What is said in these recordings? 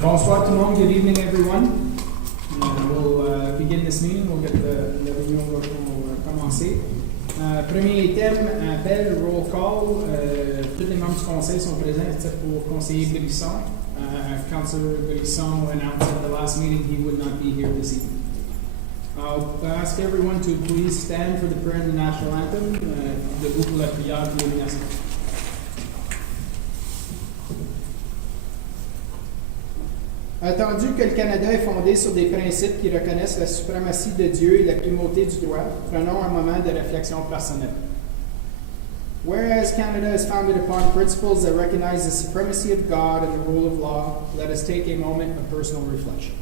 Bonsoir tout le monde. Good evening, everyone. We'll begin this meeting. We'll get la réunion va commencer. Premier thème, appel, roll call. Tous les membres du conseil sont présents, except pour conseiller Brisson. Councillor Brisson announced at the last meeting he would not be here this evening. I'll ask everyone to please stand for the prayer and the national anthem. Debout pour la prière pour les nations. Attendu que le Canada est fondé sur des principes qui reconnaissent la suprématie de Dieu et la primauté du droit, prenons un moment de réflexion personnelle. Whereas Canada is founded upon principles that recognize the supremacy of God and the rule of law, let us take a moment of personal reflection.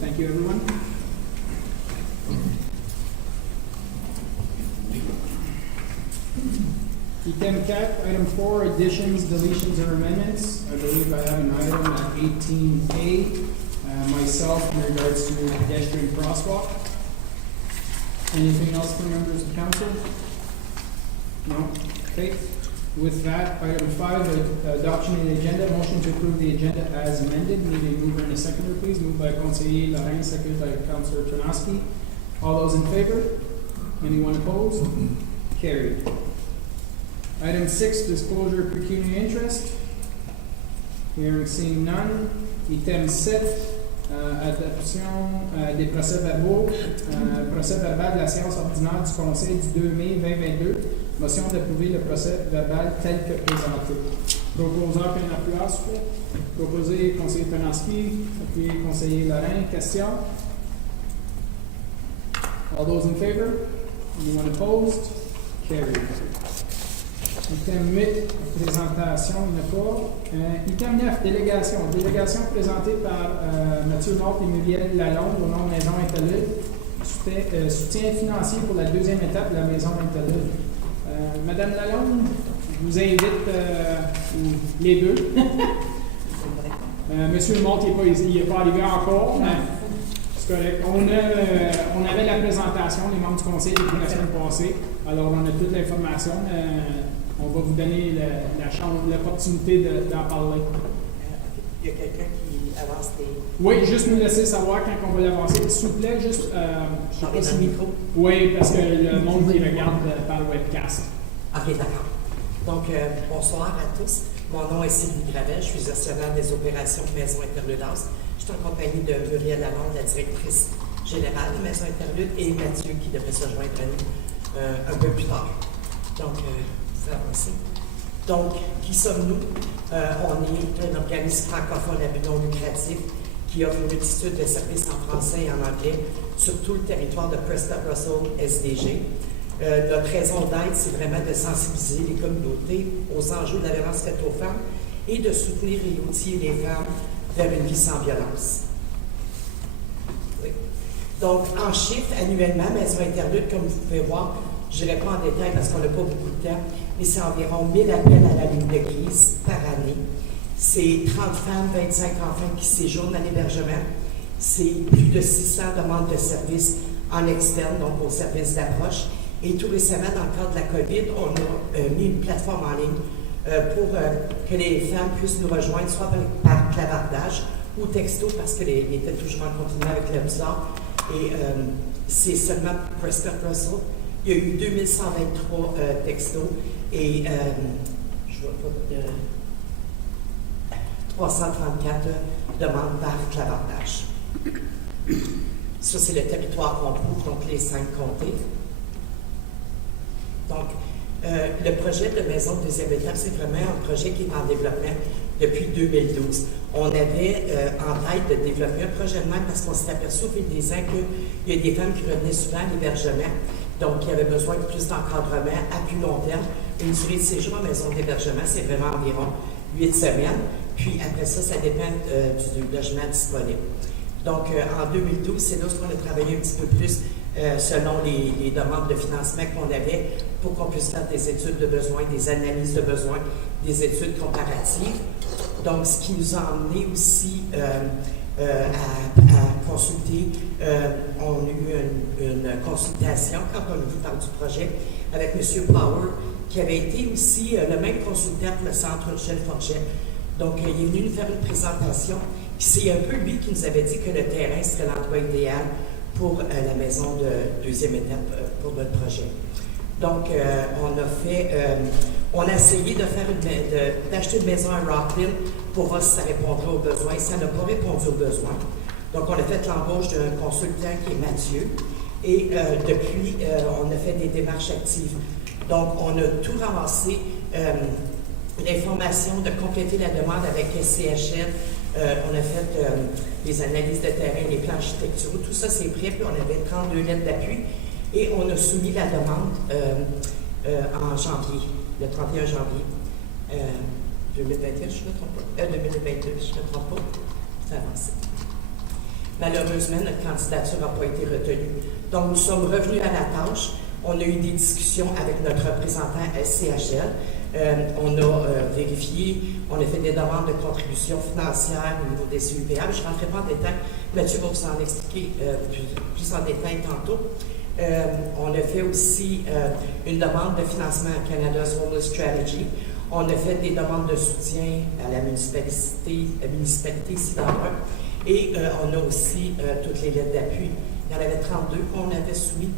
Thank you, everyone. Item 4, item 4, additions, deletions, or amendments. I believe I have an item at 18A, myself, in regards to pedestrian crosswalk. Anything else for members of the council? No? Okay. With that, item 5, adoption of the agenda. Motion to approve the agenda as amended. Need a mover and a seconder, please. Moved by Conseiller Lalonde, seconded by Councillor Tarnowski. All those in favor? Anyone opposed? Carried. Item 6, disclosure of pecuniary interest. Hearing seeing none. Item 7, adoption des procès-verbaux. Procès-verbal de la séance ordinaire du Conseil du 2 mai 2022. Motion d'approuver le procès-verbal tel que présenté. Proposeur Pénapuas, proposé conseiller Tarnowski, appuyé conseiller Lalonde. Question? All those in favor? Anyone opposed? Carried. Item 8, présentation, il n'y en a pas. Item 9, délégation. Délégation présentée par Mathieu, Mault et Muriel Lalonde au nom de Maison Interlude. Soutien financier pour la deuxième étape de la Maison Interlude. Madame Lalonde, je vous invite les deux. Monsieur Mault il n'est pas arrivé encore, mais c'est correct. On avait la présentation, les membres du conseil depuis la semaine passée. Alors, on a toute l'information. On va vous donner l'opportunité d'en parler. Il y a quelqu'un qui avance des... Oui, juste nous laisser savoir quand on va l'avancer. S'il vous plaît, juste... je sais pas si... micro? Oui, parce que le monde qui regarde par le webcast. OK, d'accord. Donc, bonsoir à tous. Mon nom est Sylvie Gravel. Je suis gestionnaire des opérations Maison Interlude House. Je suis en compagnie de Muriel, la directrice générale de Maison Interlude, et Mathieu, qui devrait se joindre à nous un peu plus tard. Donc, avancer. Donc, qui sommes-nous? On est un organisme francophone à but non lucratif qui offre une multitude de services en français et en anglais sur tout le territoire de Prescott-Russell SDG. Notre raison d'être, c'est vraiment de sensibiliser les communautés aux enjeux de la violence faite aux femmes et de soutenir et outiller les femmes vers une vie sans violence. Oui. Donc, en chiffres, annuellement, Maison Interlude, comme vous pouvez voir, je n'irai pas en détail parce qu'on n'a pas beaucoup de temps, mais c'est environ 1000 appels à la ligne de crise par année. C'est 30 femmes, 25 enfants qui séjournent à l'hébergement. C'est plus de 600 demandes de services en externe, donc au service d'approche. Et tout récemment, dans le cadre de la COVID, on a mis une plateforme en ligne pour que les femmes puissent nous rejoindre, soit par clavardage ou texto, parce qu'elle était toujours en confinement avec le bizarre. Et c'est seulement Prescott-Russell. Il y a eu 2123 textos et je vois pas de 334 demandes par clavardage. Ça, c'est le territoire qu'on trouve, donc les 5 comtés. Donc, le projet de maison de deuxième étape, c'est vraiment un projet qui est en développement depuis 2012. On avait en tête de développer un projet de même parce qu'on s'est aperçu au fil des ans qu'il y a des femmes qui revenaient souvent à l'hébergement, donc qui avaient besoin de plus d'encadrement à plus long terme. Une durée de séjour en maison d'hébergement, c'est vraiment environ 8 semaines. Puis après ça, ça dépend du logement disponible. Donc, en 2012, c'est là qu'on a travaillé un petit peu plus selon les demandes de financement qu'on avait pour qu'on puisse faire des études de besoins, des analyses de besoins, des études comparatives. Donc, ce qui nous a emmené aussi à consulter, on a eu une consultation quand on vous parle du projet avec M. Power, qui avait été aussi le même consultant pour le centre Michel Forget. Donc, il est venu nous faire une présentation. C'est un peu lui qui nous avait dit que le terrain serait l'endroit idéal pour la maison de deuxième étape pour notre projet. Donc, on a essayé d'acheter une maison à Rockville pour voir si ça répondrait aux besoins. Ça n'a pas répondu aux besoins. Donc, on a fait l'embauche d'un consultant qui est Mathieu. Et depuis, on a fait des démarches actives. Donc, on a tout ramassé, l'information de compléter la demande avec SCHL. On a fait les analyses de terrain, les plans architecturaux, tout ça c'est prêt, puis on avait 32 lettres d'appui et on a soumis la demande en janvier, le 31 janvier 2021, je ne me trompe pas, 2022, je ne me trompe pas, c'est avancé. Malheureusement, notre candidature n'a pas été retenue. Donc, nous sommes revenus à la tâche. On a eu des discussions avec notre représentant SCHL. On a vérifié, on a fait des demandes de contributions financières au niveau des CUPA. Je ne rentrerai pas en détail. Mathieu va vous en expliquer plus en détail tantôt. On a fait aussi une demande de financement à Canada's Homeless Strategy. On a fait des demandes de soutien à la municipalité ici dans le Brun. Et on a aussi toutes les lettres d'appui. Il y en avait 32 qu'on avait soumis,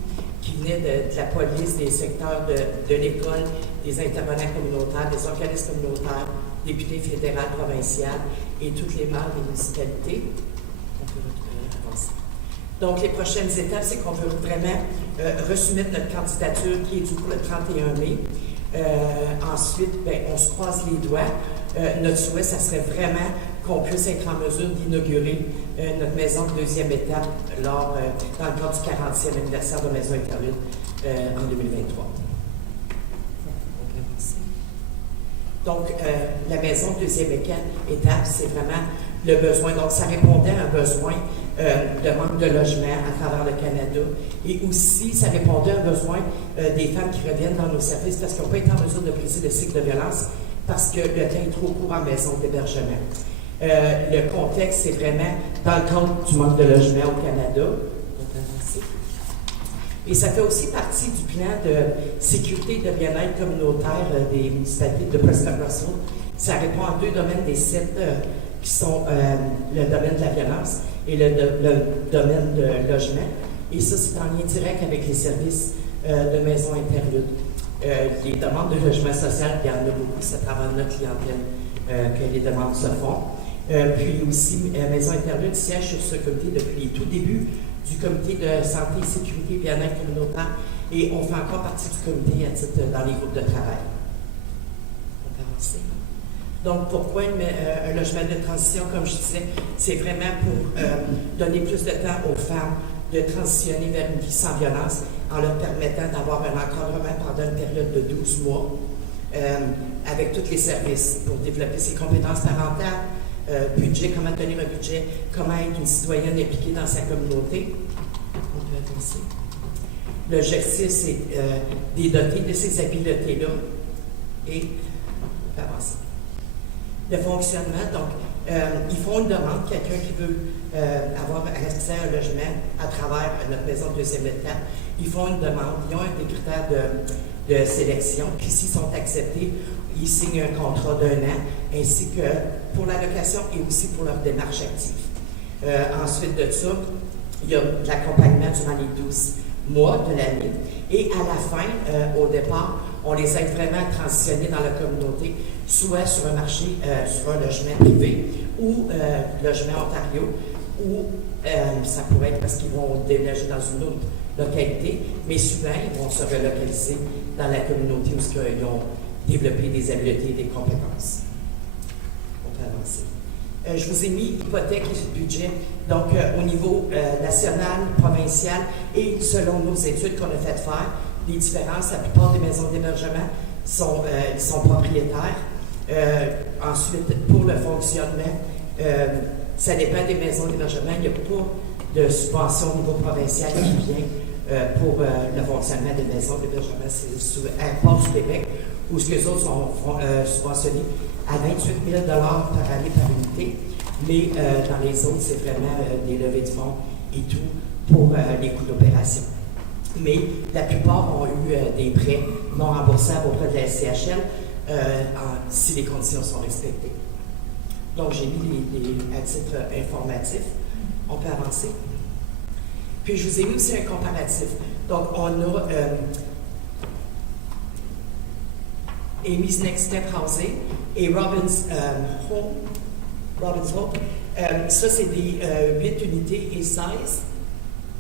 qui venaient de la police, des secteurs de l'école, des intervenants communautaires, des organismes communautaires, députés fédéraux, provinciaux et toutes les membres des municipalités. On peut avancer. Donc, les prochaines étapes, c'est qu'on veut vraiment resoumettre notre candidature qui est due pour le 31 mai. Ensuite, ben, on se croise les doigts. Notre souhait, ça serait vraiment qu'on puisse être en mesure d'inaugurer notre maison de deuxième étape dans le cadre du 40e anniversaire de Maison Interlude en 2023. Donc, la maison de deuxième étape, c'est vraiment le besoin. Donc, ça répondait à un besoin de manque de logement à travers le Canada. Et aussi, ça répondait à un besoin des femmes qui reviennent dans nos services parce qu'ils n'ont pas été en mesure de briser le cycle de violence parce que le temps est trop court en maison d'hébergement. Le contexte, c'est vraiment dans le cadre du manque de logement au Canada. Et ça fait aussi partie du plan de sécurité et de bien-être communautaire des municipalités de Prescott-Russell. Ça répond à 2 domaines des 7 qui sont le domaine de la violence et le domaine de logement. Et ça, c'est en lien direct avec les services de Maison Interlude. Les demandes de logement social, il y en a beaucoup, c'est à travers notre clientèle que les demandes se font. Puis aussi, Maison Interlude siège sur ce comité depuis les tout débuts du comité de santé, sécurité et bien-être communautaire et on fait encore partie du comité à titre dans les groupes de travail. On peut avancer. Donc, pourquoi un logement de transition, comme je disais, c'est vraiment pour donner plus de temps aux femmes de transitionner vers une vie sans violence en leur permettant d'avoir un encadrement pendant une période de 12 mois avec tous les services pour développer ses compétences parentales, budget, comment tenir un budget, comment être une citoyenne impliquée dans sa communauté. On peut avancer. L'objectif, c'est des dotés de ces habiletés-là. Et on peut avancer. Le fonctionnement, donc, ils font une demande, quelqu'un qui veut avoir accès à un logement à travers notre maison de deuxième étage, ils font une demande, ils ont des critères de sélection, puis s'ils sont acceptés, ils signent un contrat d'1 an, ainsi que pour la location et aussi pour leur démarche active. Ensuite de ça, il y a de l'accompagnement durant les 12 mois de l'année. Et à la fin, au départ, on les aide vraiment à transitionner dans la communauté, soit sur un marché, sur un logement privé ou logement Ontario, ou ça pourrait être parce qu'ils vont déménager dans une autre localité, mais souvent, ils vont se relocaliser dans la communauté où ils ont développé des habiletés et des compétences. On peut avancer. Je vous ai mis hypothèque et budget, donc au niveau national, provincial et selon nos études qu'on a fait faire, les différences, la plupart des maisons d'hébergement sont propriétaires. Ensuite, pour le fonctionnement, ça dépend des maisons d'hébergement. Il n'y a pas de subvention au niveau provincial qui vient pour le fonctionnement des maisons d'hébergement. C'est sous import du Québec, où ce que les autres sont subventionnés à 28 000 $ par année par unité. Mais dans les autres, c'est vraiment des levées de fonds et tout pour les coûts d'opération. Mais la plupart ont eu des prêts non remboursables auprès de la SCHL si les conditions sont respectées. Donc, j'ai mis à titre informatif. On peut avancer. Puis, je vous ai mis aussi un comparatif. Donc, on a Amy's Next Step Housing et Robin's Home. Ça, c'est des 8 unités et 16.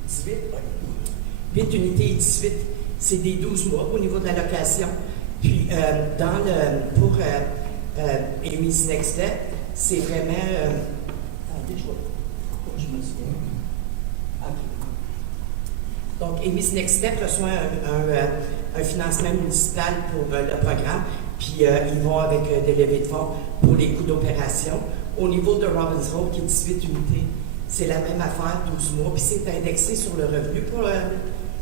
18, oui. 8 unités et 18, c'est des 12 mois au niveau de la location. Puis, pour Amy's Next Step, c'est vraiment. Attendez, je me souviens. Okay. Donc, Amy's Next Step reçoit un financement municipal pour le programme, puis ils vont avec des levées de fonds pour les coûts d'opération. Au niveau de Robin's Home, qui est 18 unités, c'est la même affaire, 12 mois, puis c'est indexé sur le revenu pour le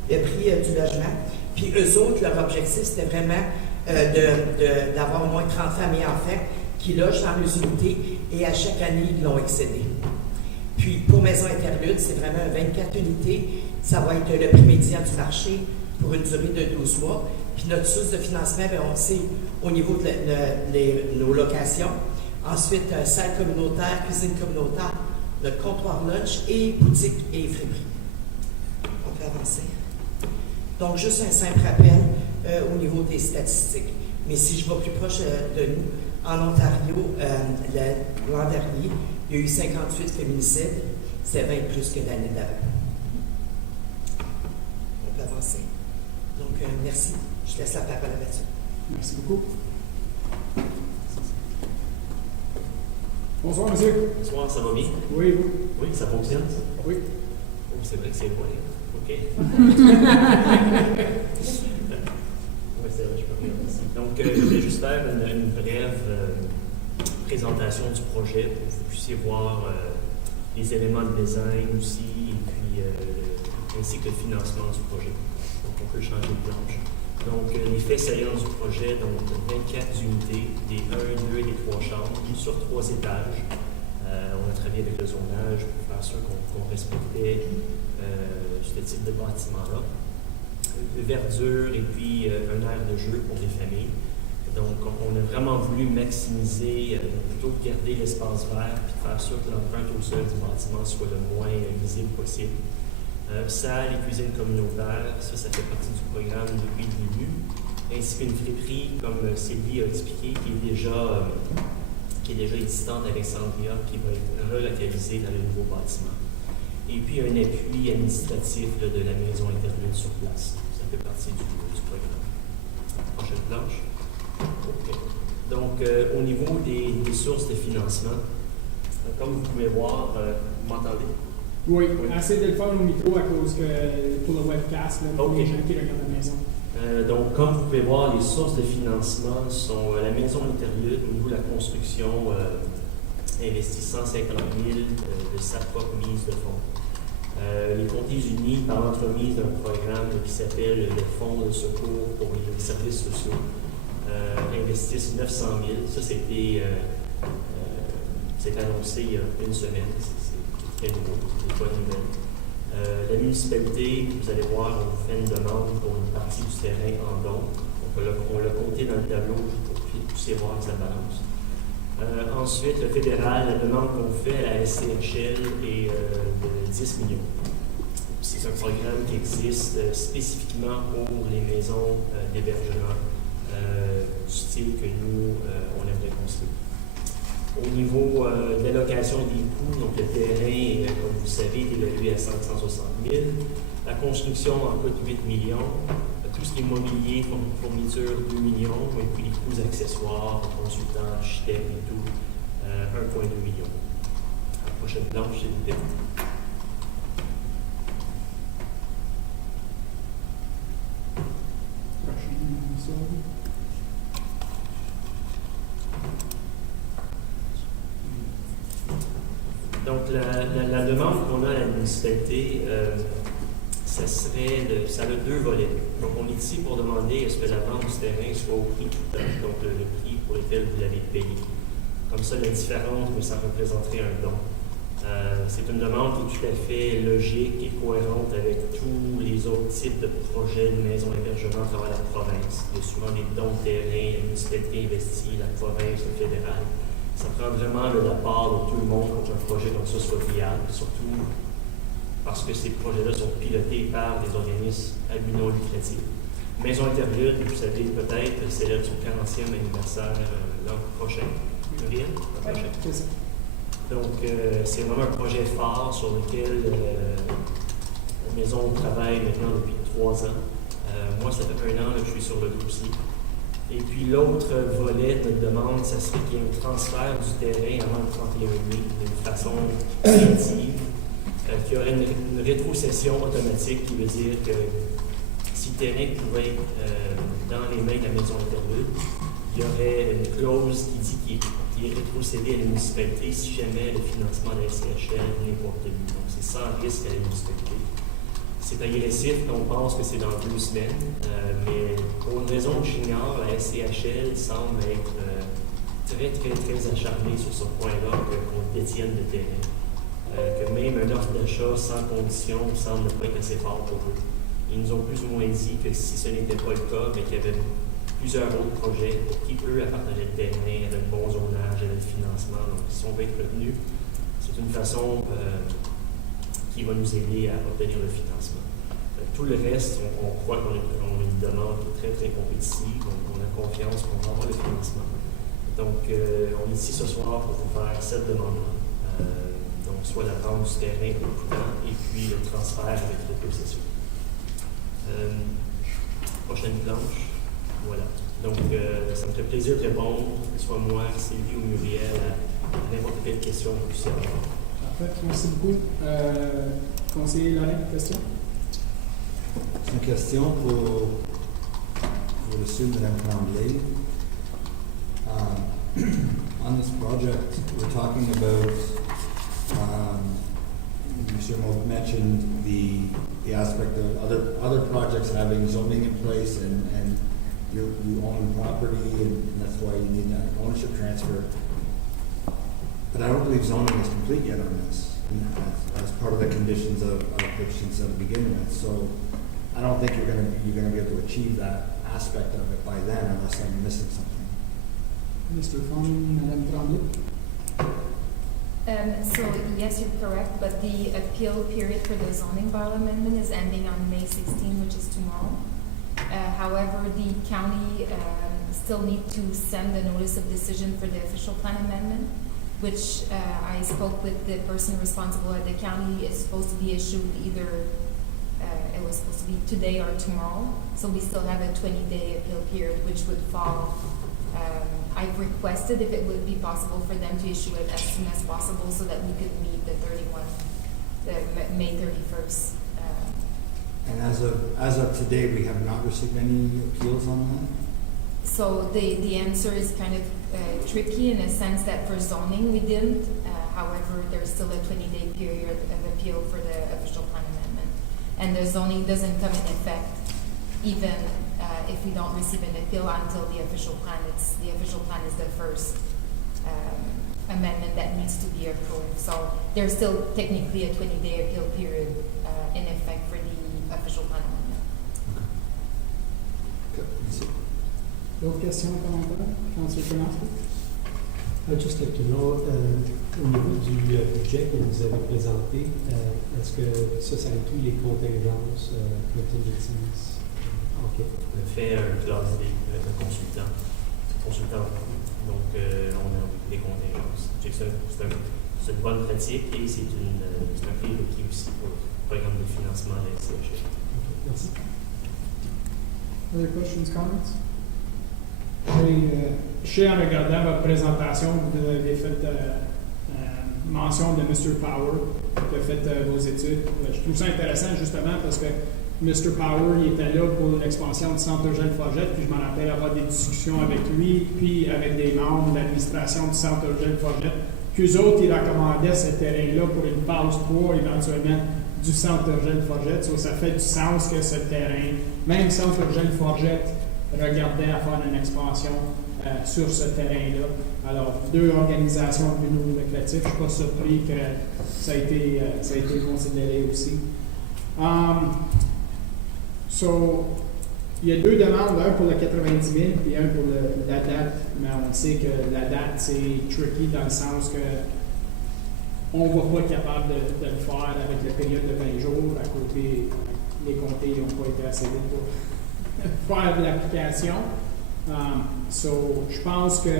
prix du logement. Puis eux autres, leur objectif, c'était vraiment d'avoir au moins 30 familles enfants qui logent dans leurs unités, et à chaque année, ils l'ont excédé. Puis pour Maison Interlude, c'est vraiment 24 unités. Ça va être le prix médian du marché pour une durée de 12 mois. Puis notre source de financement, c'est au niveau de nos locations. Ensuite, salle communautaire, cuisine communautaire, notre comptoir lunch et boutique et friperie. On peut avancer. Donc, juste un simple rappel au niveau des statistiques. Mais si je vais plus proche de nous, en Ontario, l'an dernier, il y a eu 58 féminicides. C'est 20 plus que l'année d'avant. On peut avancer. Donc, merci. Je laisse la parole à Mathieu. Merci beaucoup. Bonsoir, monsieur. Bonsoir, ça va bien? Oui, vous? Oui, ça fonctionne? Oui. Oh, c'est vrai que c'est loin. OK. Oui, c'est vrai, je peux regarder ici. Donc, je voulais juste faire une brève présentation du projet pour que vous puissiez voir les éléments de design aussi, et puis ainsi que le financement du projet. Donc, on peut changer de planche. Donc, les faits saillants du projet, donc 24 unités, des 1, 2 et des 3 chambres, sur 3 étages. On a travaillé avec le zonage pour faire sûr qu'on respectait ce type de bâtiment-là. Verdure et puis un aire de jeu pour les familles. Donc, on a vraiment voulu maximiser, plutôt que garder l'espace vert et faire sûr que l'empreinte au sol du bâtiment soit le moins visible possible. Salle et cuisine communautaire, ça fait partie du programme depuis le début, ainsi qu'une friperie, comme Sylvie a expliqué, qui est déjà existante à Alexandria, qui va être relocalisée dans le nouveau bâtiment. Et puis un appui administratif de la Maison Interlude sur place. Ça fait partie du programme. Prochaine planche. Okay. Donc, au niveau des sources de financement, comme vous pouvez voir, vous m'entendez? Oui, assez de le faire au micro à cause que pour le webcast, là, pour okay. les gens qui regardent la maison. Donc, comme vous pouvez voir, les sources de financement sont la Maison Interlude au niveau de la construction investi 150 000 de sa propre mise de fonds. Les Comtés unis, par l'entremise d'un programme qui s'appelle le Fonds de secours pour les services sociaux, investissent 900 000. Ça, c'était annoncé il y a une semaine. C'est très nouveau, c'est des bonnes nouvelles. La municipalité, vous allez voir, on vous fait une demande pour une partie du terrain en don. On l'a compté dans le tableau pour que vous puissiez voir sa balance. Ensuite, le fédéral, la demande qu'on fait à la SCHL est de 10 millions. C'est un programme qui existe spécifiquement pour les maisons d'hébergement du style que nous, on aimerait construire. Au niveau de l'allocation des coûts, donc le terrain, comme vous le savez, est évalué à 560 000. La construction en coûte 8 millions. Tout ce qui est mobilier, fourniture, 2 millions. Et puis les coûts accessoires, consultants, architectes et tout, 1,2 million. La prochaine planche, s'il vous plaît. Donc, la demande qu'on a à la municipalité, ça a deux volets. Donc, on est ici pour demander est-ce que la vente du terrain soit au prix donc le prix pour lequel vous l'avez payé. Comme ça, la différence, mais ça représenterait un don. C'est une demande qui est tout à fait logique et cohérente avec tous les autres types de projets de maisons d'hébergement à travers la province. Il y a souvent des dons de terrain, la municipalité investit, la province, le fédéral. Ça prend vraiment la part de tout le monde pour qu'un projet comme ça soit viable, surtout parce que ces projets-là sont pilotés par des organismes à but non lucratif. Maison Interlude, vous savez peut-être, célèbre son 40e anniversaire l'an prochain. Muriel, l'an prochain. Donc, c'est vraiment un projet phare sur lequel la maison travaille maintenant depuis 3 ans. Moi, ça fait 1 an que je suis sur le dossier. Et puis l'autre volet de notre demande, ça serait qu'il y ait un transfert du terrain avant le 31 mai d'une façon créative, qu'il y aurait une rétrocession automatique qui veut dire que si le terrain pouvait être dans les mains de la Maison Interlude, il y aurait une clause qui dit qu'il est rétrocédé à la municipalité si jamais le financement de la SCHL n'est pas obtenu. Donc c'est sans risque à la municipalité. C'est agressif, on pense que c'est dans 2 semaines, mais pour une raison que j'ignore, la SCHL semble être très acharnée sur ce point-là qu'on détienne le terrain. Que même un offre d'achat sans condition semble ne pas être assez fort pour eux. Ils nous ont plus ou moins dit que si ce n'était pas le cas, mais qu'il y avait plusieurs autres projets pour qui, eux, appartenaient le terrain, avaient le bon zonage, avaient le financement. Donc, si on veut être retenu, c'est une façon qui va nous aider à obtenir le financement. Tout le reste, on croit qu'on a une demande qui est très compétitive, donc on a confiance qu'on va avoir le financement. Donc, on est ici ce soir pour vous faire cette demande-là. Donc, soit la vente du terrain au coûtant et puis le transfert avec la possession. Prochaine planche. Voilà. Donc, ça me fait plaisir de répondre, que ce soit moi, Sylvie ou Muriel, à n'importe quelle question que vous puissiez avoir. Parfait, merci beaucoup. Conseiller Lalonde, question? C'est une question pour le sud de Mme Tremblay. On this project, we're talking about, Mr. Mault mentioned the aspect of other projects having zoning in place and you own the property and that's why you need an ownership transfer. But I don't believe zoning is complete yet on this as part of the conditions of purchase to begin with. So I don't think you're going to be able to achieve that aspect of it by then unless I'm missing something. Mr. Fong, Madame Tremblay. So yes, you're correct, but the appeal period for the zoning bylaw amendment is ending on May 16, which is tomorrow. However, the county still need to send a notice of decision for the official plan amendment, which I spoke with the person responsible at the county. Is supposed to be issued either, it was supposed to be today or tomorrow. So we still have a 20-day appeal period, which would fall. I've requested if it would be possible for them to issue it as soon as possible so that we could meet the May 31st. And as of today, we have not received any appeals on that? So the answer is kind of tricky in a sense that for zoning we didn't. However, there's still a 20-day period of appeal for the official plan amendment. And the zoning doesn't come in effect even if we don't receive an appeal until the official plan. The official plan is the first amendment that needs to be approved. So there's still technically a 20-day appeal period in effect for the official plan amendment. D'autres questions, commentaires? Councillor Cronasco? I'd just like to know, au niveau du budget que vous avez présenté, est-ce que ça inclut les contingences, contingencies? OK. On fait un classe D, un consultant. Donc, on a des contingences. C'est une bonne pratique et c'est un prérequis aussi pour le programme de financement de la SCHL. Okay, merci. Other questions, comments? Je sais, en regardant votre présentation, vous avez fait mention de Mr. Power, qui a fait vos études. Je trouve ça intéressant justement parce que Mr. Power, il était là pour l'expansion du centre Eugène Forget, puis je m'en rappelle avoir des discussions avec lui, puis avec des membres de l'administration du centre Eugène Forget, qu'eux autres, ils recommandaient ce terrain-là pour une phase 3 éventuellement du centre Eugène Forget. Ça fait du sens que ce terrain, même centre Eugène Forget, regardait à faire une expansion sur ce terrain-là. Alors, deux organisations à but non lucratif, je ne suis pas surpris que ça a été considéré aussi. Il y a deux demandes, un pour le 90 000 et un pour la date, mais on sait que la date, c'est tricky dans le sens que on ne va pas être capable de le faire avec la période de 20 jours. À côté, les comtés n'ont pas été assez vite pour faire l'application. Je pense que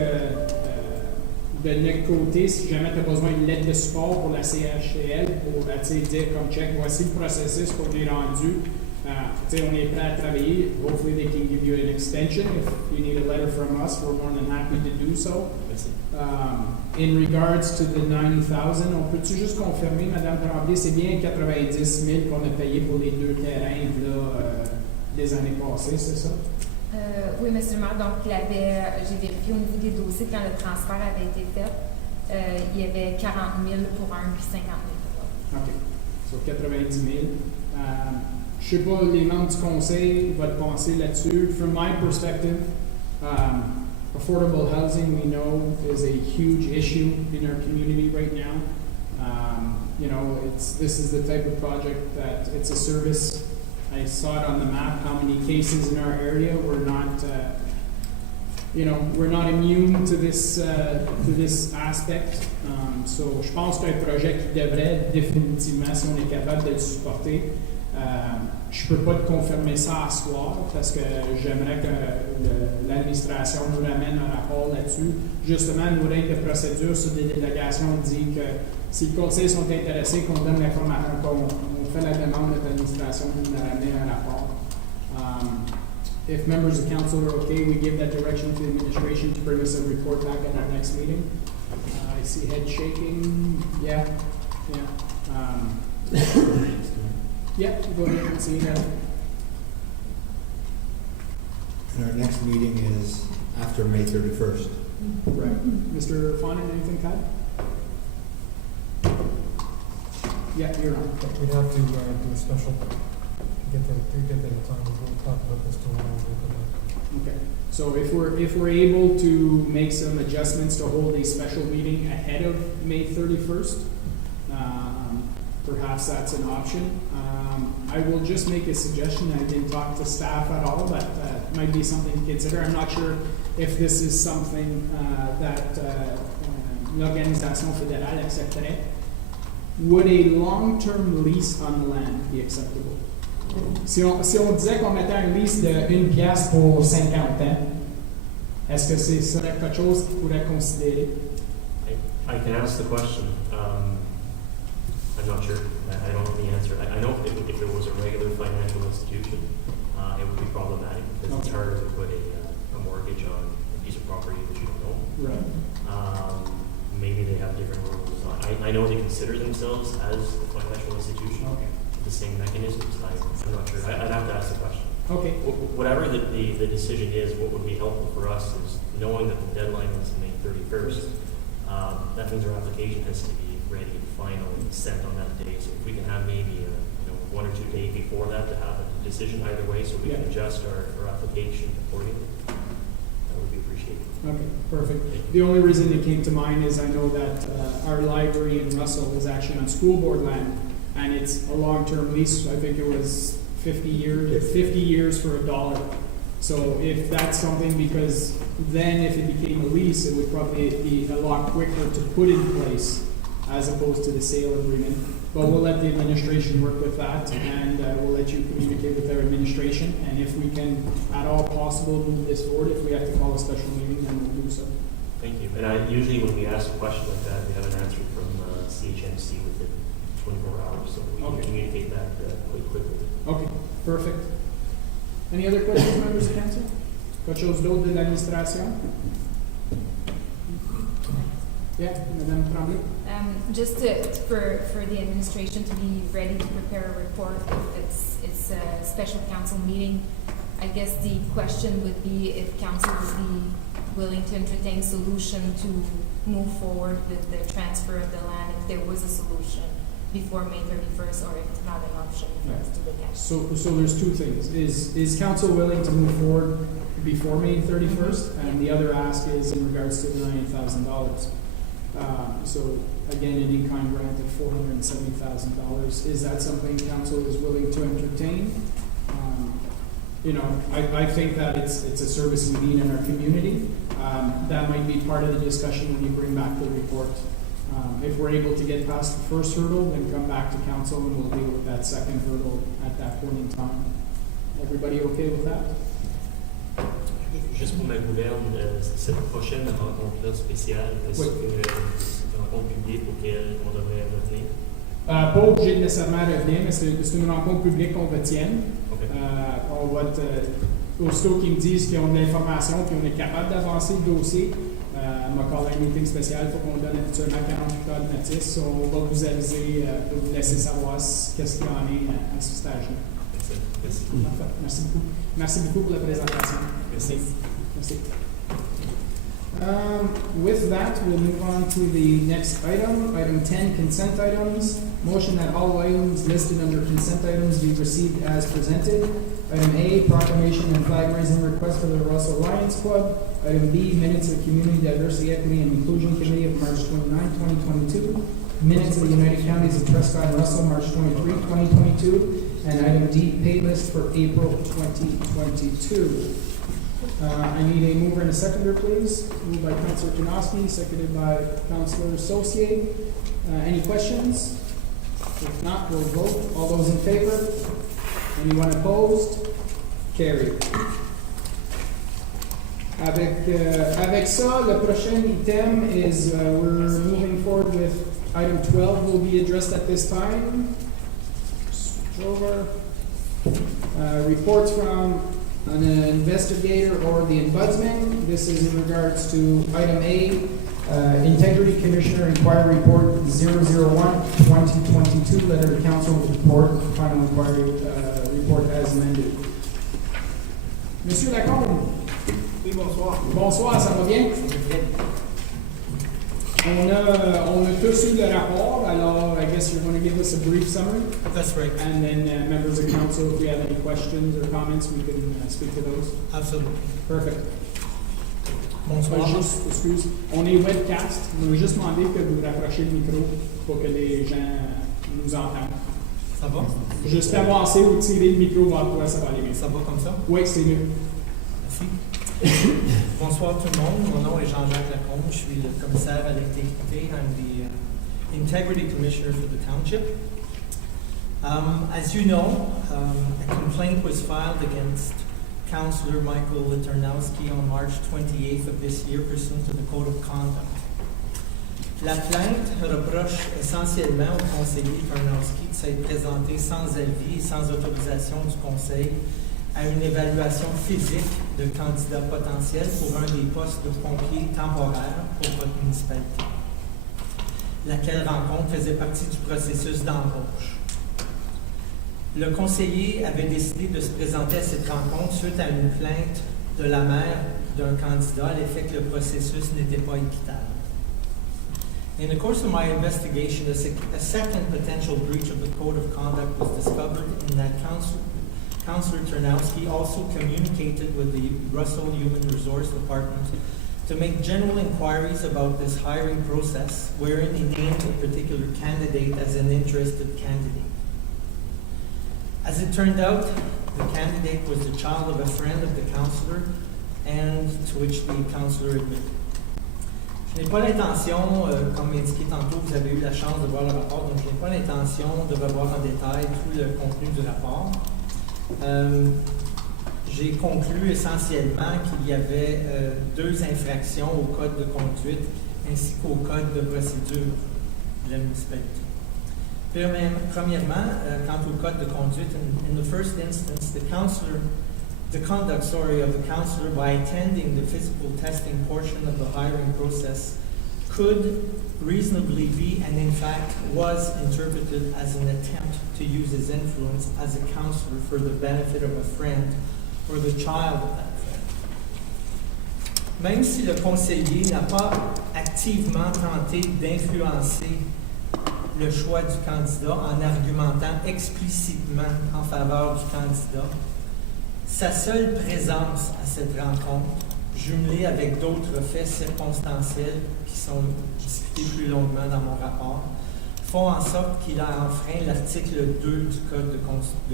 de notre côté, si jamais tu as besoin d'une lettre de support pour la CHCL, pour dire comme check, voici le processus pour les rendus. On est prêt à travailler. Hopefully they can give you an extension. If you need a letter from us, we're more than happy to do so. In regards to the 90,000, on peut-tu juste confirmer, Mme Tremblay, c'est bien 90 000 qu'on a payé pour les deux terrains là, des années passées, c'est ça? Oui, M. le maire. Donc, j'ai vérifié au niveau des dossiers quand le transfert avait été fait. Il y avait 40 000 pour un puis 50 000 pour l'autre. OK. So 90 000. Je ne sais pas, les membres du conseil, votre pensée là-dessus. From my perspective, affordable housing, we know, is a huge issue in our community right now. This is the type of project that it's a service. I saw it on the map, how many cases in our area we're not immune to this aspect. Je pense que c'est un projet qui devrait définitivement, si on est capable de le supporter. Je ne peux pas te confirmer ça à soir parce que j'aimerais que l'administration nous ramène un rapport là-dessus. Justement, nos règles de procédure sur des délégations disent que si le conseil sont intéressés, qu'on donne l'information, qu'on fait la demande de l'administration pour nous ramener un rapport. If members of council are okay, we give that direction to the administration to bring us a report back at our next meeting. I see head shaking. Yeah. Yeah, go ahead and see that. And our next meeting is after May 31st. Right. Mr. Fonan, anything, Todd? Yeah, you're on. We'd have to do a special, get them in time, we'll talk about this tomorrow. Okay, so if we're able to make some adjustments to hold a special meeting ahead of May 31st, perhaps that's an option. I will just make a suggestion. I didn't talk to staff at all, but might be something to consider. I'm not sure if this is something that l'organisation fédérale accepterait. Would a long-term lease on land be acceptable? Si on disait qu'on mettait un lease de 1 piastre pour 50 ans, est-ce que ce serait quelque chose qu'il pourrait considérer? I can ask the question. I'm not sure. I don't know the answer. I know if it was a regular financial institution, it would be problematic because it's harder to put a mortgage on a piece of property that you don't own. Right. Maybe they have different rules. I know they consider themselves as a financial institution. Okay. The same mechanisms. I'm not sure. I'd have to ask the question. Okay, Whatever the decision is, what would be helpful for us is knowing that the deadline is May 31st. That means our application has to be ready, final, and sent on that day. So if we can have maybe 1 or 2 days before that to have a decision either way, so we can adjust our application accordingly, that would be appreciated. okay, perfect. The only reason it came to mind is I know that our library in Russell is actually on school board land, and it's a long-term lease. I think it was 50 years for $1. So if that's something, because then if it became a lease, it would probably be a lot quicker to put in place as opposed to the sale agreement. But we'll let the administration work with that, and we'll let you communicate with their administration. And if we can, at all possible, move this forward, if we have to call a special meeting, then we'll do so. Thank you. And usually when we ask a question like that, we have an answer from CHMC within 24 hours, so we can communicate that quite quickly. Okay, perfect. Any other questions, members of council? Quelque chose d'autre de l'administration? Yeah, Madame Tremblay? Just for the administration to be ready to prepare a report if it's a special council meeting, I guess the question would be if council would be willing to entertain solution to move forward with the transfer of the land if there was a solution before May 31st, or if it's not an option for us to look at. So there's two things. Is council willing to move forward before May 31st? And the other ask is in regards to the $90,000. So again, an in-kind grant of $470,000. Is that something council is willing to entertain? I think that it's a service we need in our community. That might be part of the discussion when you bring back the report. If we're able to get past the first hurdle, then come back to council and we'll deal with that second hurdle at that point in time. Everybody okay with that? Juste pour ma gouverne, cette prochaine rencontre-là spéciale, est-ce que c'est une rencontre publique auquel on devrait retenir? Pas obligé de nécessairement revenir, mais c'est une rencontre publique qu'on retienne. Okay. On va aussitôt qu'ils me disent qu'ils ont de l'information et qu'on est capable d'avancer le dossier, on va caller un meeting spécial, il faut qu'on donne habituellement 48 heures de notice. On va vous aviser, pour vous laisser savoir qu'est-ce qu'il y en est à ce stage-là. Merci. Parfait. Merci beaucoup. Merci beaucoup pour la présentation. Merci. Merci. With that, we'll move on to the next item, item 10, consent items. Motion that all items listed under consent items be received as presented. Item A, proclamation and flag raising request for the Russell Lions Club. Item B, minutes of Community Diversity, Equity, and Inclusion Committee of March 29, 2022. Minutes of the United Counties of Prescott-Russell, March 23, 2022. And item D, Paylist for April 2022. I need a mover and a seconder, please. Moved by Councillor Janoski, seconded by Councillor Saucier. Any questions? If not, we'll vote. All those in favor? Anyone opposed? Carried. Avec ça, le prochain item is we're moving forward with item 12 will be addressed at this time. Switch over. Reports from an investigator or the ombudsman. This is in regards to item A, Integrity Commissioner Inquiry Report 001-2022, letter to council report, final inquiry report as amended. Monsieur Lacombe. Oui, bonsoir. Bonsoir, ça va bien? On a tous eu le rapport, alors I guess you're going to give us a brief summary. That's right. And then members of council, if we have any questions or comments, we can speak to those. Absolument. Perfect. Bonsoir. Excuse, on est webcast. On a juste demandé que vous rapprochiez le micro pour que les gens nous entendent. Ça va? Juste avancer ou tirer le micro vers toi, ça va aller bien. Ça va comme ça? Oui, c'est mieux. Merci. Bonsoir tout le monde. Mon nom est Jean-Jacques Lacombe. Je suis le commissaire à l'intégrité. I'm the Integrity Commissioner for the Township. As you know, a complaint was filed against Councillor Michael Liternowski on March 28th of this year pursuant to the Code of Conduct. La plainte reproche essentiellement au conseiller Liternowski de s'être présenté sans avis et sans autorisation du conseil à une évaluation physique de candidats potentiels pour un des postes de pompier temporaire pour votre municipalité, laquelle rencontre faisait partie du processus d'embauche. Le conseiller avait décidé de se présenter à cette rencontre suite à une plainte de la mère d'un candidat à l'effet que le processus n'était pas équitable. In the course of my investigation, a second potential breach of the code of conduct was discovered in that Councillor Ternowski also communicated with the Russell Human Resource Department to make general inquiries about this hiring process, wherein he named a particular candidate as an interested candidate. As it turned out, the candidate was the child of a friend of the councillor, and to which the councillor admitted. Je n'ai pas l'intention, comme indiqué tantôt, vous avez eu la chance de voir le rapport, donc je n'ai pas l'intention de revoir en détail tout le contenu du rapport. J'ai conclu essentiellement qu'il y avait deux infractions au code de conduite ainsi qu'au code de procédure de la municipalité. Premièrement, quant au code de conduite, in the first instance, the conduct of the councillor by attending the physical testing portion of the hiring process could reasonably be, and in fact was interpreted as an attempt to use his influence as a councillor for the benefit of a friend or the child of that friend. Même si le conseiller n'a pas activement tenté d'influencer le choix du candidat en argumentant explicitement en faveur du candidat, sa seule présence à cette rencontre, jumelée avec d'autres faits circonstanciels qui sont discutés plus longuement dans mon rapport, font en sorte qu'il a enfreint l'article 2 du Code de conduite.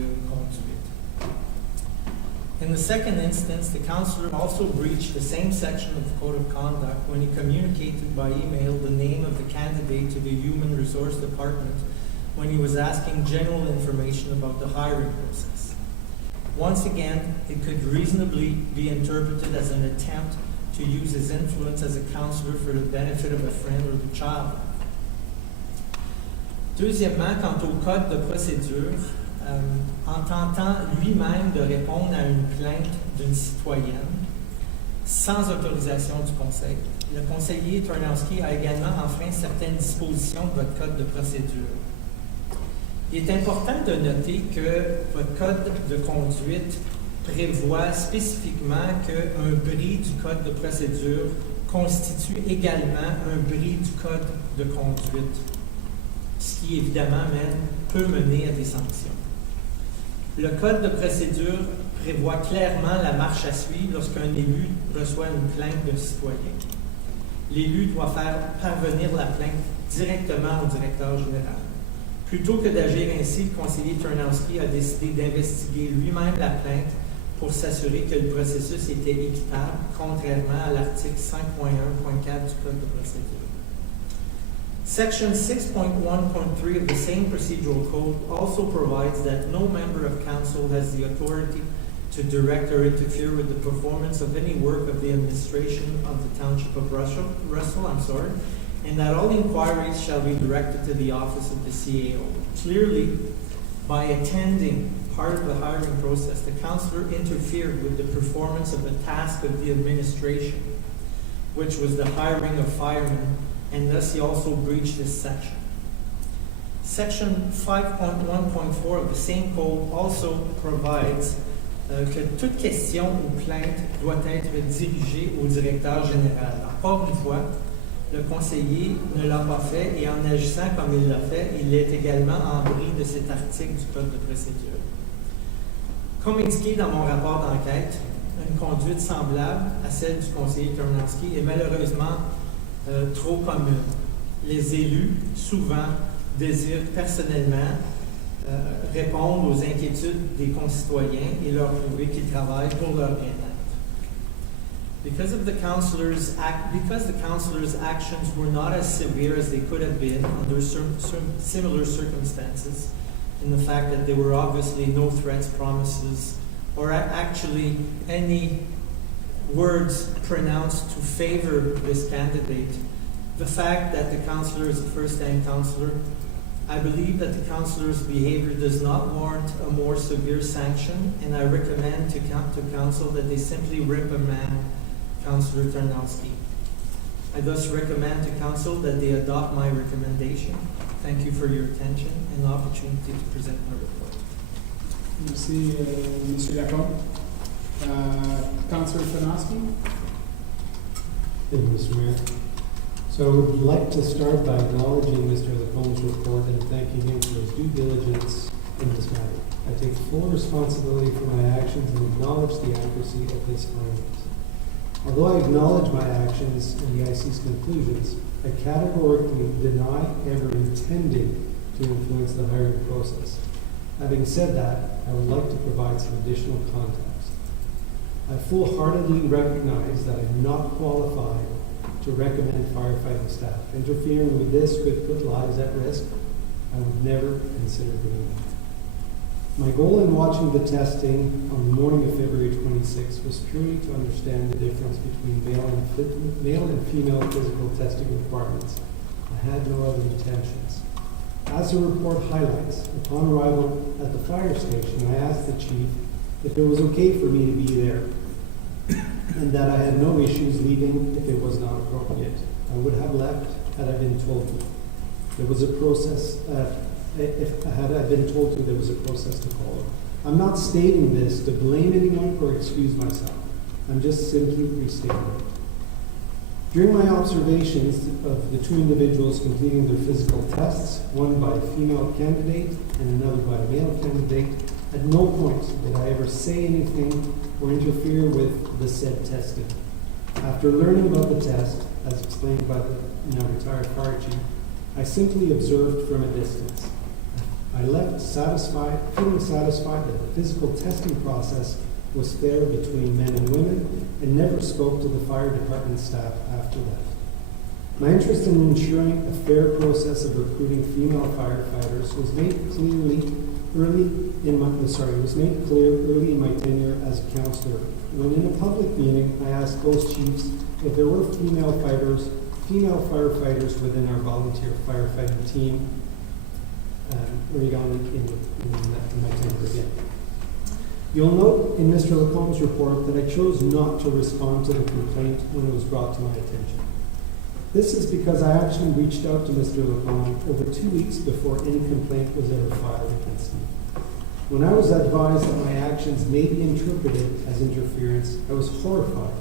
In the second instance, the councillor also breached the same section of the Code of Conduct when he communicated by email the name of the candidate to the Human Resource Department when he was asking general information about the hiring process. Once again, it could reasonably be interpreted as an attempt to use his influence as a councillor for the benefit of a friend or the child. Deuxièmement, quant au code de procédure, en tentant lui-même de répondre à une plainte d'une citoyenne sans autorisation du conseil, le conseiller Ternowski a également enfreint certaines dispositions de votre code de procédure. Il est important de noter que votre code de conduite prévoit spécifiquement qu'un bris du code de procédure constitue également un bris du code de conduite, ce qui évidemment peut mener à des sanctions. Le code de procédure prévoit clairement la marche à suivre lorsqu'un élu reçoit une plainte d'un citoyen. L'élu doit faire parvenir la plainte directement au directeur général. Plutôt que d'agir ainsi, le conseiller Ternowski a décidé d'investiguer lui-même la plainte pour s'assurer que le processus était équitable, contrairement à l'article 5.1.4 du Code de procédure. Section 6.1.3 of the same procedural code also provides that no member of council has the authority to direct or interfere with the performance of any work of the administration of the Township of Russell, and that all inquiries shall be directed to the office of the CAO. Clearly, by attending part of the hiring process, the councillor interfered with the performance of the task of the administration, which was the hiring of firemen, and thus he also breached this section. Section 5.1.4 of the same code also provides que toute question ou plainte doit être dirigée au directeur général. Encore une fois, le conseiller ne l'a pas fait et en agissant comme il l'a fait, il est également en bris de cet article du Code de procédure. Comme indiqué dans mon rapport d'enquête, une conduite semblable à celle du conseiller Ternowski est malheureusement trop commune. Les élus, souvent, désirent personnellement répondre aux inquiétudes des concitoyens et leur prouver qu'ils travaillent pour leur bien-être. Because the councillors' actions were not as severe as they could have been under similar circumstances, in the fact that there were obviously no threats, promises, or actually any words pronounced to favor this candidate, the fact that the councillor is a first-time councillor, I believe that the councillor's behavior does not warrant a more severe sanction, and I recommend to council that they simply reprimand Councillor Ternowski. I thus recommend to council that they adopt my recommendation. Thank you for your attention and the opportunity to present my report. Merci, Monsieur Lacombe. Councillor Fanoski? Thank you, Mr. Mayor. So I would like to start by acknowledging Mr. Lacombe's report and thanking him for his due diligence in this matter. I take full responsibility for my actions and acknowledge the accuracy of his findings. Although I acknowledge my actions and the IC's conclusions, I categorically deny ever intending to influence the hiring process. Having said that, I would like to provide some additional context. I full-heartedly recognize that I'm not qualified to recommend firefighting staff. Interfering with this could put lives at risk. I would never consider doing that. My goal in watching the testing on the morning of February 26 was purely to understand the difference between male and female physical testing requirements. I had no other intentions. As the report highlights, upon arrival at the fire station, I asked the chief if it was okay for me to be there and that I had no issues leaving if it was not appropriate. I would have left had I been told to. There was a process, had I been told to, there was a process to follow. I'm not stating this to blame anyone or excuse myself. I'm just simply restating it. During my observations of the two individuals completing their physical tests, one by a female candidate and another by a male candidate, at no point did I ever say anything or interfere with the said testing. After learning about the test, as explained by the now retired fire chief, I simply observed from a distance. I left feeling satisfied that the physical testing process was fair between men and women, and never spoke to the fire department staff after that. My interest in ensuring a fair process of recruiting female firefighters was made clear early in my tenure as a councillor, when in a public meeting I asked both chiefs if there were female firefighters within our volunteer firefighting team early on in my tenure again. You'll note in Mr. Lacombe's report that I chose not to respond to the complaint when it was brought to my attention. This is because I actually reached out to Mr. Lacombe over 2 weeks before any complaint was ever filed against me. When I was advised that my actions may be interpreted as interference, I was horrified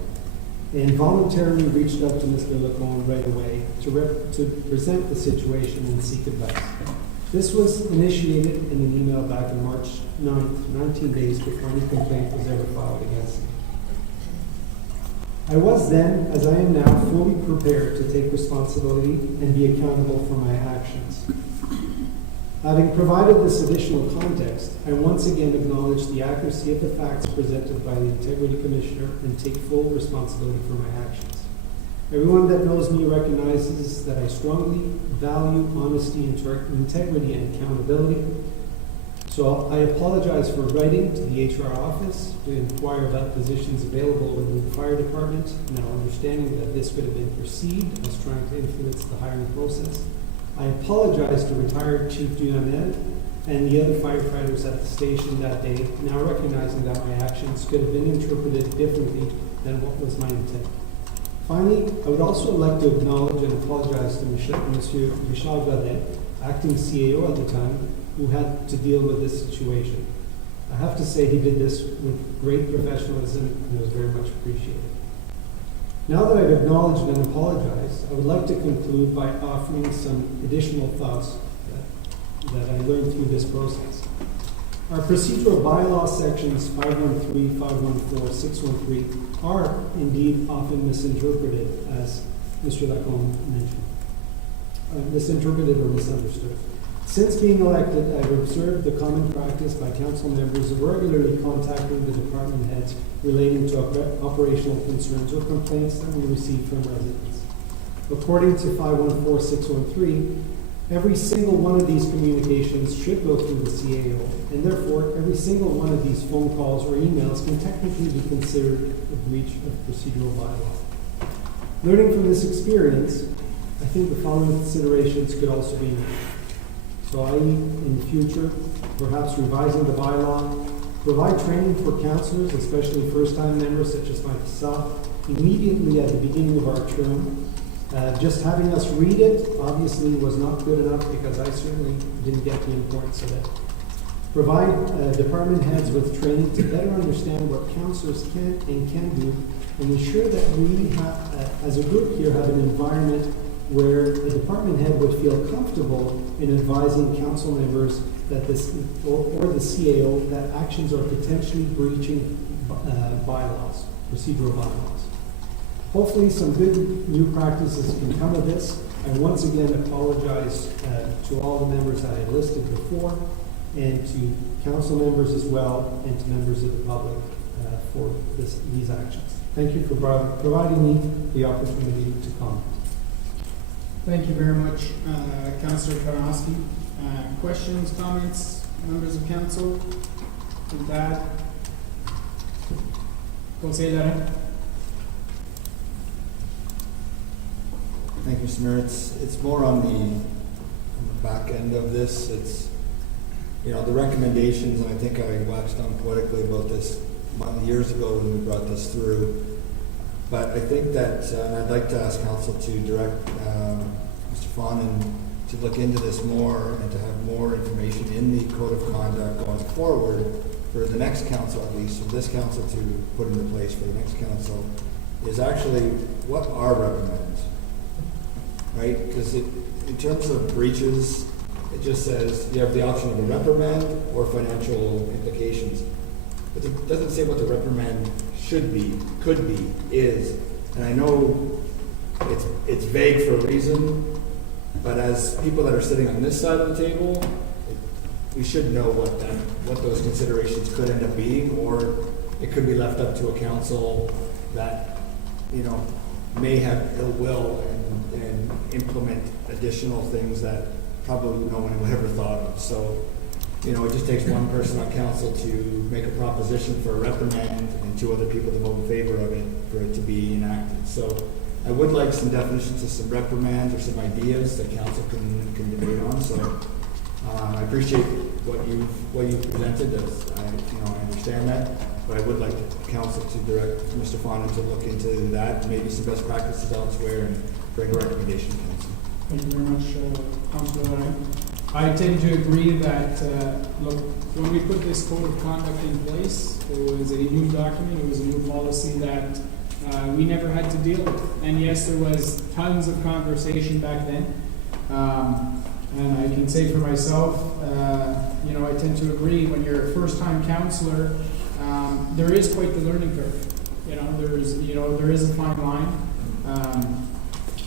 and voluntarily reached out to Mr. Lacombe right away to present the situation and seek advice. This was initiated in an email back on March 9th, 19 days before any complaint was ever filed against me. I was then, as I am now, fully prepared to take responsibility and be accountable for my actions. Having provided this additional context, I once again acknowledge the accuracy of the facts presented by the Integrity Commissioner and take full responsibility for my actions. Everyone that knows me recognizes that I strongly value honesty, integrity, and accountability. So I apologize for writing to the HR office to inquire about positions available within the fire department, now understanding that this could have been perceived as trying to influence the hiring process. I apologize to retired Chief Duhamel and the other firefighters at the station that day, now recognizing that my actions could have been interpreted differently than what was my intent. Finally, I would also like to acknowledge and apologize to Monsieur Richard Vadet, acting CAO at the time, who had to deal with this situation. I have to say he did this with great professionalism and it was very much appreciated. Now that I've acknowledged and apologized, I would like to conclude by offering some additional thoughts that I learned through this process. Our procedural bylaw sections 513, 514, 613 are indeed often misinterpreted, as Mr. Lacombe mentioned. Misinterpreted or misunderstood. Since being elected, I've observed the common practice by council members of regularly contacting the department heads relating to operational concerns or complaints that we receive from residents. According to 514-613, every single one of these communications should go through the CAO, and therefore every single one of these phone calls or emails can technically be considered a breach of procedural bylaw. Learning from this experience, I think the following considerations could also be made. So i.e., in the future, perhaps revising the bylaw, provide training for councillors, especially first-time members such as myself, immediately at the beginning of our term. Just having us read it obviously was not good enough because I certainly didn't get the importance of it. Provide department heads with training to better understand what councillors can and can do, and ensure that we have, as a group here, have an environment where the department head would feel comfortable in advising council members that this, or the CAO, that actions are potentially breaching bylaws, procedural bylaws. Hopefully some good new practices can come of this. I once again apologize to all the members that I listed before, and to council members as well, and to members of the public for these actions. Thank you for providing me the opportunity to comment. Thank you very much, Councillor Karnowski. Questions, comments, members of council? With that, Conseiller Larin. Thank you, Mr. Mayor. It's more on the back end of this. It's, you know, the recommendations, and I think I waxed on poetically about this years ago when we brought this through. But I think that, and I'd like to ask council to direct Mr. Fawnin to look into this more and to have more information in the code of conduct going forward for the next council, at least, for this council to put into place for the next council, is actually what are reprimands, right? Because in terms of breaches, it just says you have the option of a reprimand or financial implications. But it doesn't say what the reprimand should be, could be, is. And I know it's vague for a reason, but as people that are sitting on this side of the table, we should know what those considerations could end up being, or it could be left up to a council that, you know, may have ill will and implement additional things that probably no one would ever thought of. So, you know, it just takes one person on council to make a proposition for a reprimand and two other people to vote in favor of it for it to be enacted. So I would like some definitions of some reprimands or some ideas that council can debate on. So I appreciate what you've presented. I understand that, but I would like council to direct Mr. Fawnin to look into that, maybe some best practices elsewhere, and bring a recommendation to council. Thank you very much, Councillor Larin. I tend to agree that, look, when we put this code of conduct in place, it was a new document, it was a new policy that we never had to deal with. And yes, there was tons of conversation back then. And I can say for myself, I tend to agree, when you're a first-time councillor, there is quite the learning curve. There is a fine line.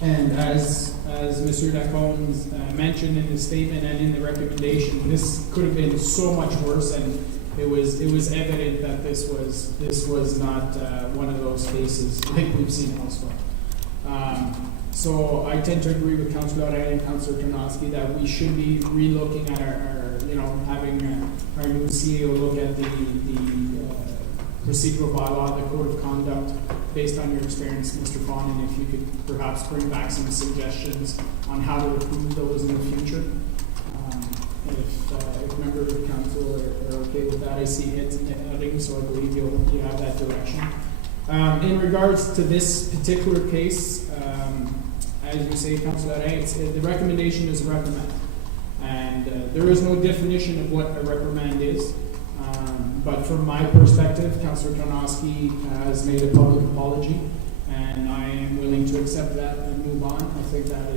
And as Monsieur Lacombs mentioned in his statement and in the recommendation, this could have been so much worse, and it was evident that this was not one of those cases like we've seen elsewhere. So I tend to agree with Councillor Larin and Councillor Tarnowski that we should be relooking at having our new CEO look at the procedural bylaw, the code of conduct, based on your experience, Mr. Fawnin, if you could perhaps bring back some suggestions on how to improve those in the future. If members of council are okay with that, I see heads nodding, so I believe you have that direction. In regards to this particular case, as you say, Councillor Larin, the recommendation is a reprimand. And there is no definition of what a reprimand is. But from my perspective, Councillor Tarnowski has made a public apology, and I am willing to accept that and move on. I think that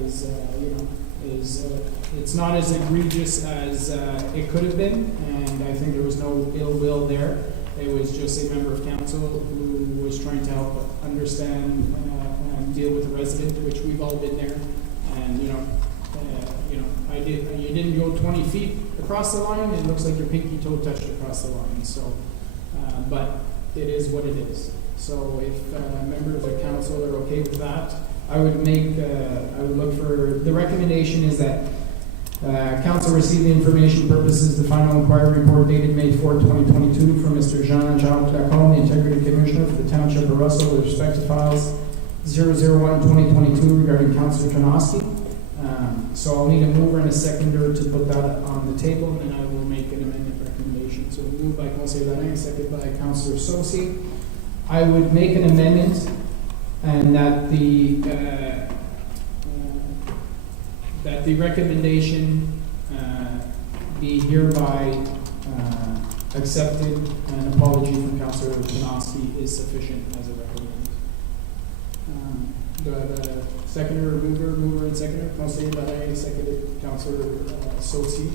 it's not as egregious as it could have been, and I think there was no ill will there. It was just a member of council who was trying to help understand and deal with a resident, which we've all been there. And you didn't go 20 feet across the line. It looks like your pinky toe touched across the line. So, but it is what it is. So if members of council are okay with that, I would look for, the recommendation is that council receive the information purposes the final inquiry report dated May 4, 2022 from Mr. Jean-Jacques Lacombe, the Integrity Commissioner for the Township of Russell, with respect to files 001-2022 regarding Councillor Tarnowski. So I'll need a mover and a seconder to put that on the table, and then I will make an amendment recommendation. So moved by Councillor Larin, seconded by Councillor Sosi. I would make an amendment, and that the recommendation be hereby accepted. An apology from Councillor Panofsky is sufficient as a recommend. Do I have a seconder or mover and seconder? Councillor Lalonde, seconded. Councillor Saucier.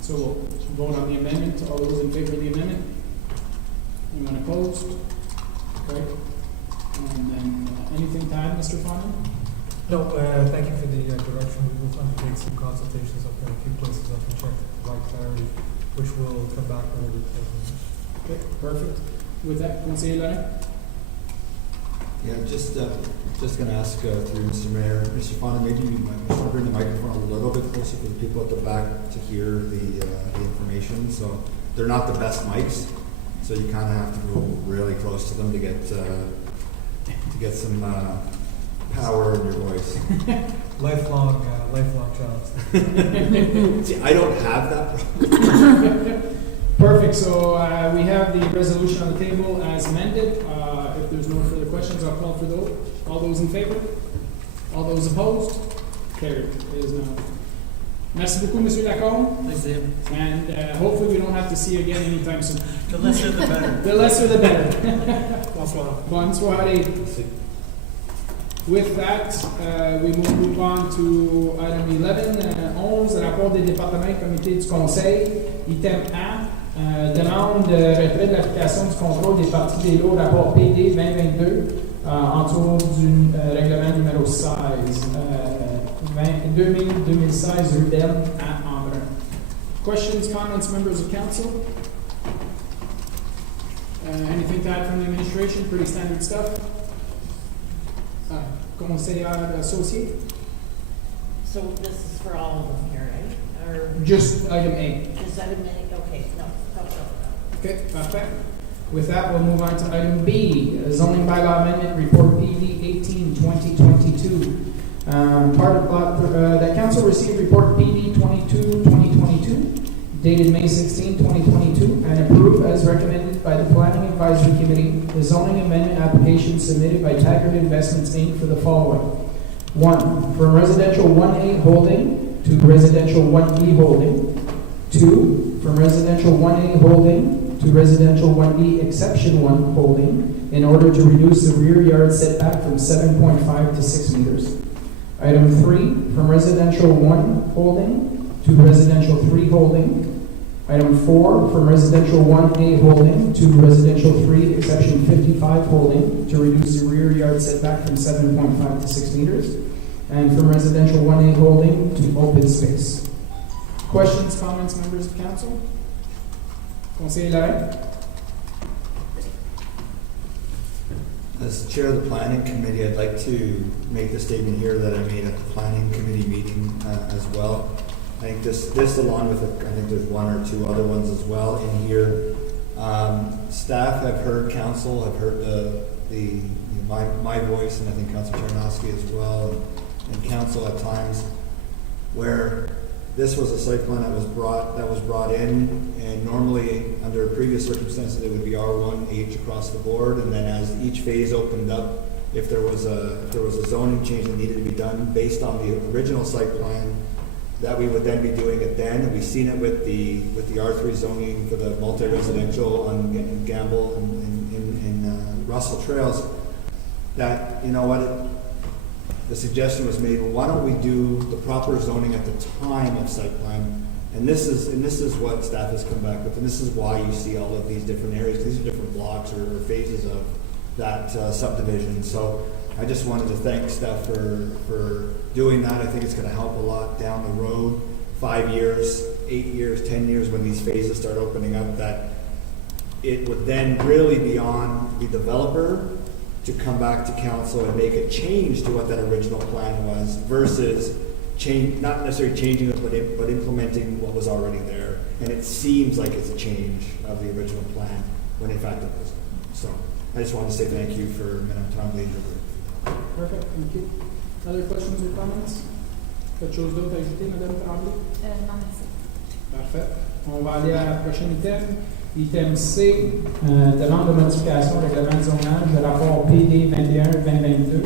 So we'll vote on the amendment. All those in favor of the amendment? Anyone opposed? Okay. And then anything to add, Mr. Fawnin? No, thank you for the direction. We will undertake some consultations up there, a few places I can check to provide clarity, which will come back when we Okay, perfect. With that, Councillor Lalonde? Yeah, just going to ask through Mr. Mayor, Mr. Fawnin, maybe you might bring the microphone a little bit closer for the people at the back to hear the information. So they're not the best mics, so you kind of have to go really close to them to get some power in your voice. lifelong jobs. See, I don't have that. Perfect. So we have the resolution on the table as amended. If there's no further questions, I'll call for those. All those in favor? All those opposed? Carried. It is now. Merci beaucoup, Monsieur Lacombe. Plaisir. And hopefully we don't have to see you again anytime soon. The lesser the better. The lesser the better. Bonsoir. Bonne soirée. With that, we will move on to item 11, 11, rapport des départements et comités du Conseil. Item A, demande de retrait de l'application du contrôle des parties des lots, rapport PD 2022, entour du règlement numéro 16, 2016 rue d'Elme à Embrun. Questions, comments, members of council? Anything to add from the administration? Pretty standard stuff. Conseillère associée? So this is for all of them here, right? Or Just item A. just item A? Okay, no. Okay, perfect. With that, we'll move on to item B, zoning bylaw amendment report PD 18-2022. Part of that council received report PD 22-2022 dated May 16, 2022, and approved as recommended by the Planning Advisory Committee the zoning amendment application submitted by Taggart Investments Inc. for the following. 1. From residential 1A holding to residential 1B holding. 2. From residential 1A holding to residential 1B exception 1 holding in order to reduce the rear yard setback from 7.5 to 6 meters. Item 3. From residential 1 holding to residential 3 holding. Item 4, from residential 1A holding to residential 3 exception 55 holding to reduce the rear yard setback from 7.5 to 6 meters. And from residential 1A holding to open space. Questions, comments, members of council? Conseiller Larrey? As chair of the planning committee, I'd like to make the statement here that I made at the planning committee meeting as well. I think this along with, I think there's one or two other ones as well in here. Staff have heard, council have heard my voice, and I think Councilor Tarnowski as well, and council at times where this was a site plan that was brought in, and normally under previous circumstances it would be R1H across the board, and then as each phase opened up, if there was a zoning change that needed to be done based on the original site plan, that we would then be doing it then, and we've seen it with the R3 zoning for the multi-residential on Gamble and in Russell Trails. That, you know what, the suggestion was made, well, why don't we do the proper zoning at the time of site plan? And this is what staff has come back with, and this is why you see all of these different areas. These are different blocks or phases of that subdivision. So I just wanted to thank staff for doing that. I think it's going to help a lot down the road, 5 years, 8 years, 10 years, when these phases start opening up, that it would then really be on the developer to come back to council and make a change to what that original plan was versus not necessarily changing it, but implementing what was already there. And it seems like it's a change of the original plan when in fact it wasn't. So I just wanted to say thank you for Madame Tremblay and your group. Perfect, thank you. Other questions or comments? Quelque chose d'autre à ajouter, Madame Tremblay? Non, merci. Parfait. On va aller à la prochaine item. Item C, demande de modification au règlement de zonage, le rapport PD 21-2022.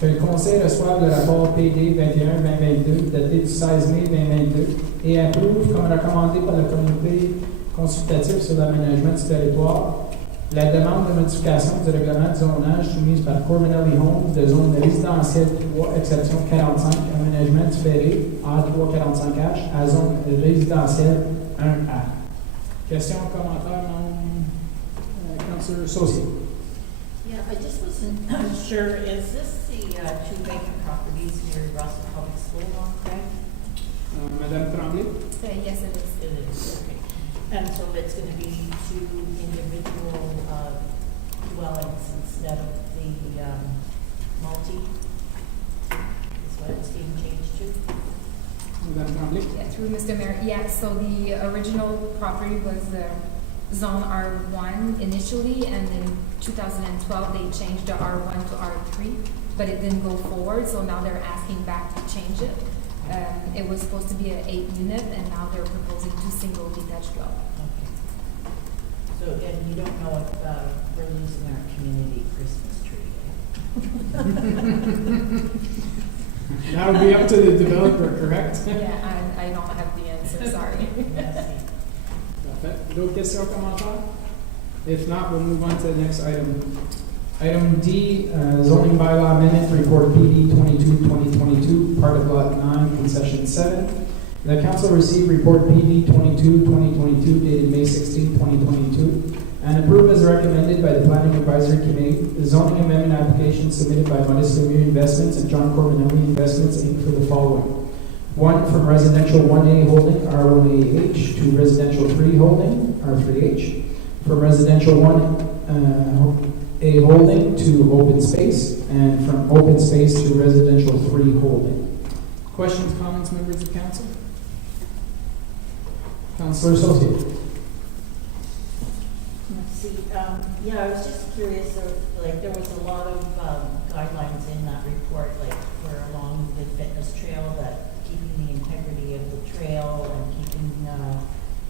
Que le Conseil reçoive le rapport PD 21-2022 daté du 16 mai 2022 et approuve, comme recommandé par la communauté consultative sur l'aménagement du territoire, la demande de modification du règlement de zonage soumise par Corvinelli Homes de zone résidentielle 3, exception 45, aménagement différé A345H à zone résidentielle 1A. Questions, commentaires, Councillor Saucier. Yeah, I just wasn't sure, is this the two vacant properties near Russell Public School on Craig? Madame Tremblay? Yes, it is. It is, okay. And so it's gonna be two individual dwellings instead of the multi? Is what it's being changed to? Madame Tremblay? Yeah, through Mr. Mayor. Yeah, so the original property was zone R1 initially, and in 2012 they changed the R1 to R3, but it didn't go forward, so now they're asking back to change it. It was supposed to be an 8-unit, and now they're proposing 2 single detached dwellings. Okay. So, and you don't know if we're losing our community Christmas tree, eh? That would be up to the developer, correct? Yeah, I don't have the answer, sorry. Merci. Parfait. D'autres questions, commentaires? If not, we'll move on to the next item. Item D, zoning bylaw amendment, report PD 22-2022, part of lot 9, concession 7. The council received report PD 22-2022 dated May 16, 2022, and approved as recommended by the Planning Advisory Committee the zoning amendment application submitted by Modesty Investments and John Corvinelli Investments Inc. for the following. 1 from residential 1A holding R1AH to residential 3 holding R3H. From residential 1A holding to open space, and from open space to residential 3 holding. Questions, comments, members of council? Councillor Saucier. See, yeah, I was just curious, there was a lot of guidelines in that report, like for along the fitness trail, that keeping the integrity of the trail and keeping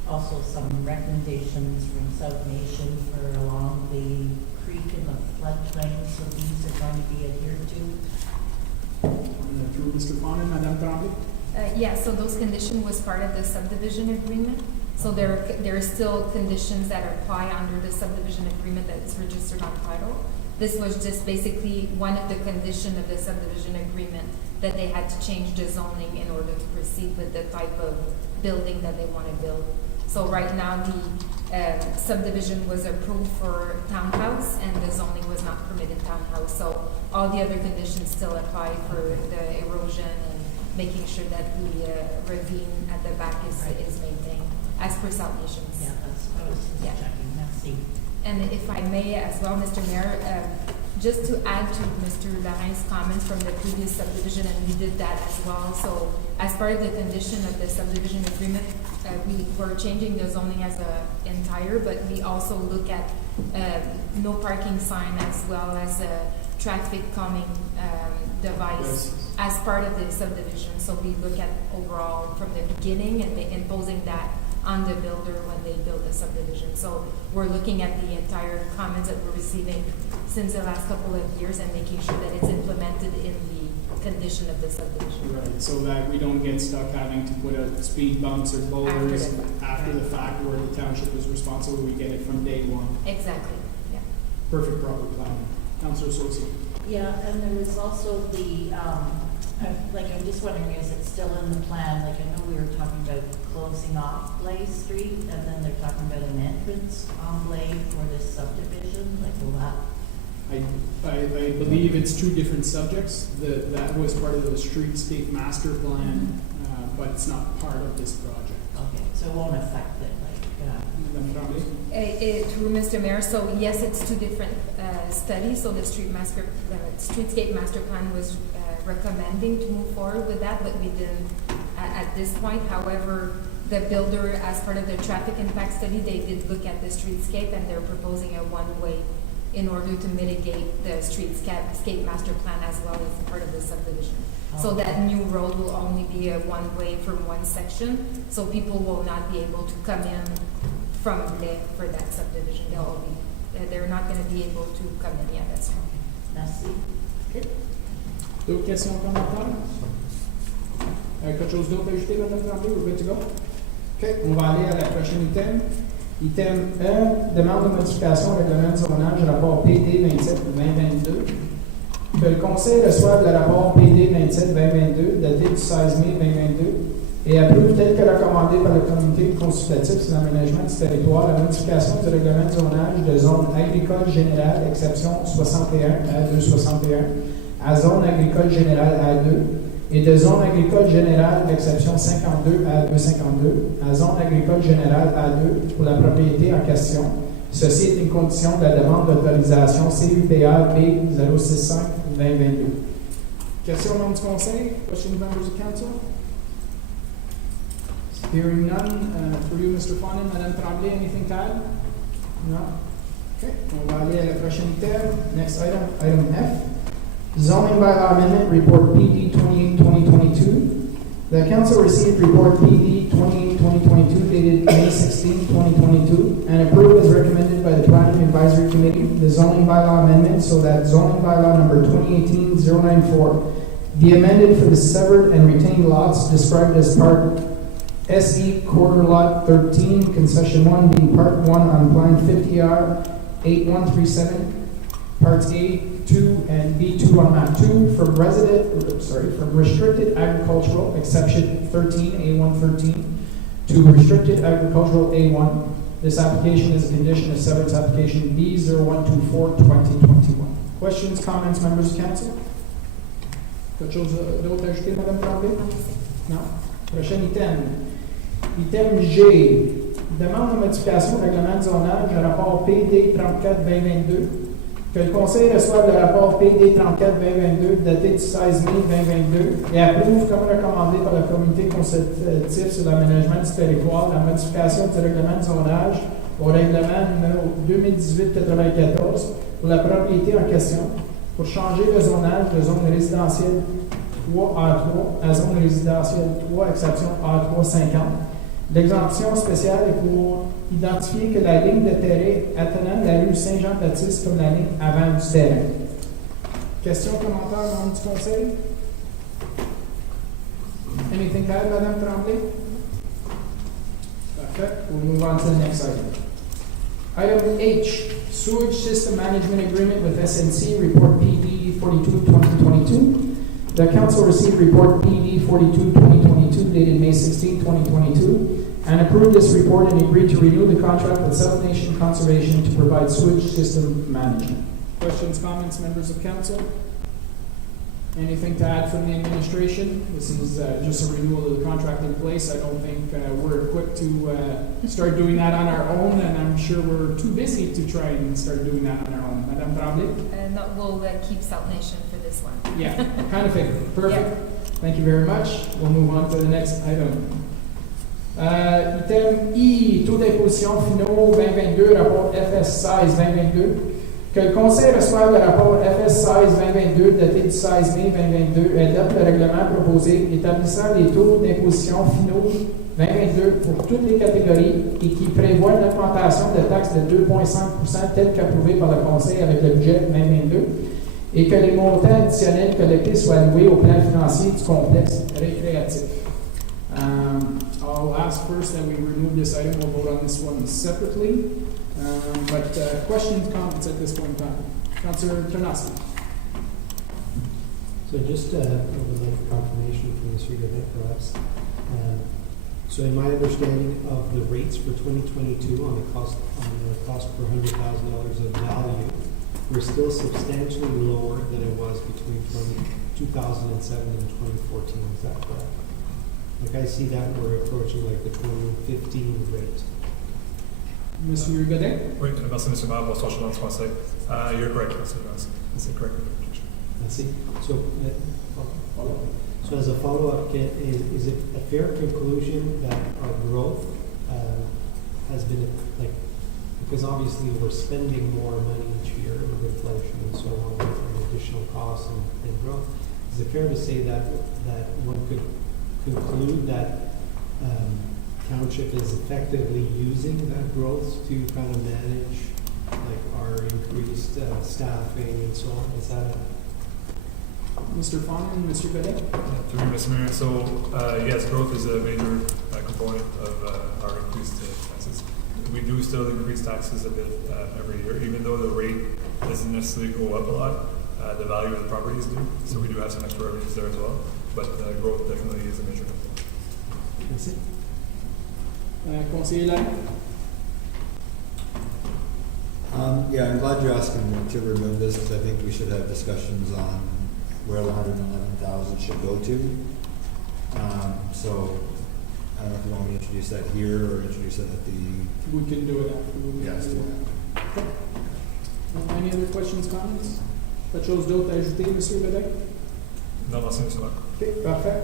also some recommendations from South Nation for along the creek in the floodplain, so these are going to be adhered to. Through Mr. Fawnin, Madame Tremblay. Yeah, so those conditions was part of the subdivision agreement. So there are still conditions that apply under the subdivision agreement that is registered on title. This was just basically one of the conditions of the subdivision agreement, that they had to change the zoning in order to proceed with the type of building that they want to build. So right now the subdivision was approved for townhouse, and the zoning was not permitted townhouse. So all the other conditions still apply for the erosion and making sure that the ravine at the back is maintained as per South Nations. Yeah, that's what I was just checking. Merci. And if I may as well, Mr. Mayor, just to add to Mr. Larin's comments from the previous subdivision, and we did that as well. So as part of the condition of the subdivision agreement, we were changing the zoning as a entire, but we also look at no parking sign as well as a traffic calming device as part of the subdivision. So we look at overall from the beginning and imposing that on the builder when they build the subdivision. So we're looking at the entire comments that we're receiving since the last couple of years and making sure that it's implemented in the condition of the subdivision. Right, so that we don't get stuck having to put up speed bumps or boulders after the fact, where the township is responsible. We get it from day one. Exactly, yeah. Perfect proper planning. Councillor Saucier. Yeah, and there was also the, I'm just wondering, is it still in the plan? Like, I know we were talking about closing off Blay Street, and then they're talking about an entrance on Blay for this subdivision. Like, will that? I believe it's 2 different subjects. That was part of the streetscape master plan, but it's not part of this project. Okay, so it won't affect it, Madame Tremblay? Through Mr. Mayor, so yes, it's 2 different studies. So the streetscape master plan was recommending to move forward with that, but we didn't at this point. However, the builder, as part of their traffic impact study, they did look at the streetscape, and they're proposing a one-way in order to mitigate the streetscape master plan as well as part of the subdivision. So that new road will only be a one-way from one section, so people will not be able to come in from there for that subdivision. They're not going to be able to come in yet. That's right. Merci. Good. D'autres questions, commentaires? Quelque chose d'autre à ajouter, Mme Tremblay? We're good to go? OK, on va aller à la prochaine item. Item E, demande de modification au règlement de zonage, rapport PD 27-2022. Que le Conseil reçoive le rapport PD 27-2022, daté du 16 mai 2022, et approuve tel que recommandé par le comité consultatif sur l'aménagement du territoire la modification du règlement de zonage de zone agricole générale, exception 61 à 261, à zone agricole générale A2, et de zone agricole générale, exception 52 à 252, à zone agricole générale A2 pour la propriété en question. Ceci est une condition de la demande d'autorisation CUPA B065-2022. Question au nom du Conseil? Questions, members of council? Hearing none, for you, Mr. Fonin, Madame Tremblay, anything to add? No? Okay, on va aller à la prochaine item. Next item, item F. Zoning bylaw amendment, report PD 28-2022. The council received report PD 28-2022 dated May 16, 2022, and approved as recommended by the Planning Advisory Committee the zoning bylaw amendment so that zoning bylaw number 2018-094 be amended for the severed and retained lots described as part SE Quarter Lot 13, Concession 1 being Part 1 on Plan 50R 8137, Parts A, 2, and B2 on Map 2 from restricted agricultural, exception 13, A113, to restricted agricultural A1. This application is a condition of severance application B0124-2021. Questions, comments, members of council? Quelque chose d'autre à ajouter, Mme Tremblay? Non? Prochain item. Item G. Demande de modification au règlement de zonage, rapport PD 34-2022. Que le Conseil reçoive le rapport PD 34-2022 daté du 16 mai 2022 et approuve, comme recommandé par le comité consultatif sur l'aménagement du territoire, la modification du règlement de zonage au règlement numéro 2018-94 pour la propriété en question pour changer le zonage de zone résidentielle 3A3 à zone résidentielle 3, exception A350. L'exemption spéciale est pour identifier que la ligne de terrain attenant la rue Saint-Jean-Baptiste comme la ligne avant du terrain. Questions, commentaires au nom du Conseil? Anything to add, Madame Tremblay? Perfect. We'll move on to the next item. Item H, Sewage System Management Agreement with SNC, Report PD 42-2022. The Council received Report PD 42-2022 dated May 16, 2022, and approved this report and agreed to renew the contract with South Nation Conservation to provide sewage system management. Questions, comments, members of council? Anything to add from the administration? This is just a renewal of the contract in place. I don't think we're equipped to start doing that on our own, and I'm sure we're too busy to try and start doing that on our own. Madame Tremblay? No, we'll keep South Nation for this one. Yeah, kind of figured. Perfect. Yeah. Thank you very much. We'll move on to the next item. Item I, taux d'imposition finaux 2022, rapport FS 16-2022. Que le Conseil reçoive le rapport FS 16-2022 daté du 16 mai 2022 et adopte le règlement proposé établissant les taux d'imposition finaux 2022 pour toutes les catégories et qui prévoit une augmentation de taxes de 2,5% telle qu'approuvée par le Conseil avec le budget 2022 et que les montants additionnels collectés soient alloués au plan financier du complexe récréatif. I'll ask first that we remove this item. We'll vote on this one separately. But questions, comments at this point in time? Councillor Tarnowski. So just I would like a confirmation from Mr. Eadie, perhaps. So in my understanding of the rates for 2022 on the cost per $100,000 of value, we're still substantially lower than it was between 2007 and 2014. Is that correct? Like I see that we're approaching like the 2015 rate. Monsieur Godin? Oui, merci, M. Maire. Bonsoir, je suis dans le français. You're correct, c'est correct. Merci. So as a follow-up, is it a fair conclusion that our growth has been like, because obviously we're spending more money each year with inflation and so on, with additional costs and growth. Is it fair to say that one could conclude that Township is effectively using that growth to kind of manage like our increased staffing and so on? Is that Mr. Fawnin and Mr. Bedet? Through you, Mr. Mayor. So, yes, growth is a major component of our increased expenses. We do still increase taxes a bit every year, even though the rate doesn't necessarily go up a lot. The value of the properties do, so we do have some extra revenues there as well. But growth definitely is a major component. Merci. Conseiller Lang? Yeah, I'm glad you're asking me to remove this, because I think we should have discussions on where the 111,000 should go to. So, I don't know if you want me to introduce that here, or introduce it at the... We can do it after. Yeah, let's do that. Any other questions, comments? Pas de choses d'autres à ajouter, Monsieur Bedet? Non, merci, M. Maire. Okay, parfait.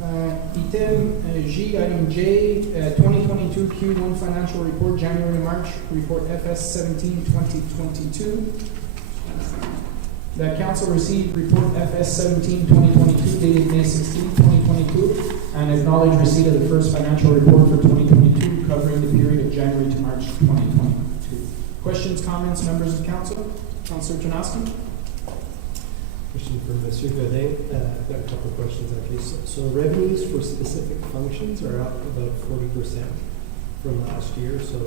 Item J, item J, 2022 Q1 Financial Report, January-March, Report FS 17, 2022. The council received Report FS 17, 2022, dated May 16, 2022, and acknowledged receipt of the first financial report for 2022, covering the period of January to March 2022. Questions, comments, members of council? Councilor Janowski? Question for Monsieur Godet. I've got a couple of questions actually. So revenues for specific functions are up about 40% from last year. So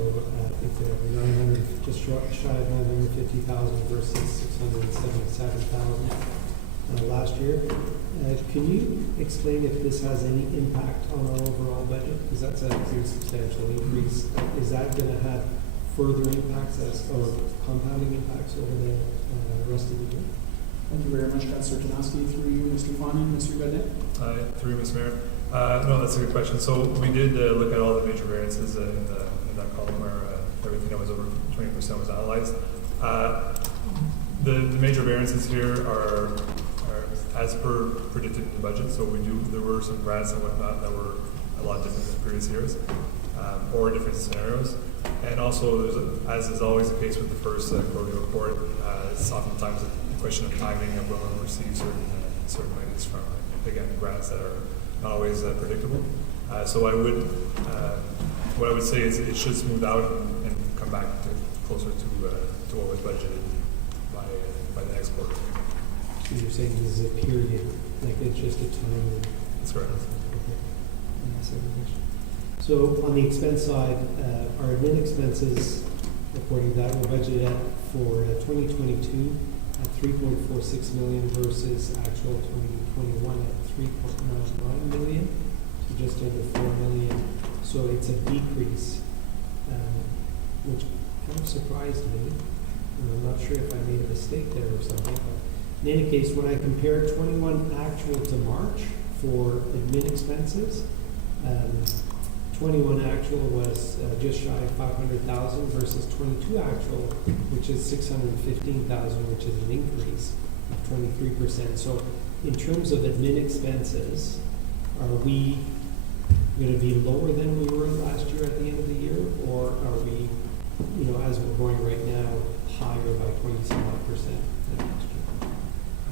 I think they have 900, just shy of 950,000 versus 677,000 last year. Can you explain if this has any impact on our overall budget? Because that's a pretty substantial increase. Is that going to have further impacts or compounding impacts over the rest of the year? Thank you very much, Councilor Janowski. Through you, Mr. Fawnin, Mr. Godet. Through you, Mr. Mayor. No, that's a good question. So we did look at all the major variances in that column where everything that was over 20% was analyzed. The major variances here are as per predicted in the budget. So there were some grants and whatnot that were a lot different than previous years, or different scenarios. And also, as is always the case with the first quarterly report, it's oftentimes a question of timing of when we receive certain monies from, again, grants that are not always predictable. So what I would say is it should smooth out and come back to closer to what was budgeted by the next quarter. So you're saying this is a period, like it's just a time? That's correct. Okay. Second question. So on the expense side, our admin expenses, according to that, were budgeted at for 2022 at 3.46 million versus actual 2021 at 3.99 million, so just under 4 million. So it's a decrease, which kind of surprised me. And I'm not sure if I made a mistake there or something. But in any case, when I compare 21 actual to March for admin expenses, 21 actual was just shy of 500,000 versus 22 actual, which is 615,000, which is an increase of 23%. So in terms of admin expenses, are we going to be lower than we were last year at the end of the year, or are we, as we're going right now, higher by 20% than last year?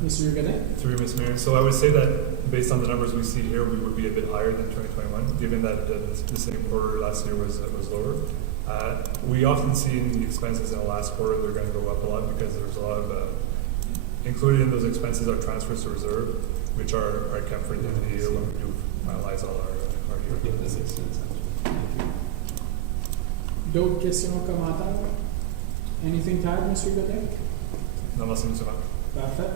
Mr. Godet? Through Ms. Mayor. So I would say that based on the numbers we see here, we would be a bit higher than 2021, given that the same quarter last year was lower. We often see in the expenses in the last quarter, they're going to go up a lot because there's a lot of, included in those expenses are transfers to reserve, which are kept for the end of the year when we do finalize all our year. Okay, that makes sense. D'autres questions, commentaires? Anything to add, Mr. Godet? Non, merci, M. Maire. Parfait.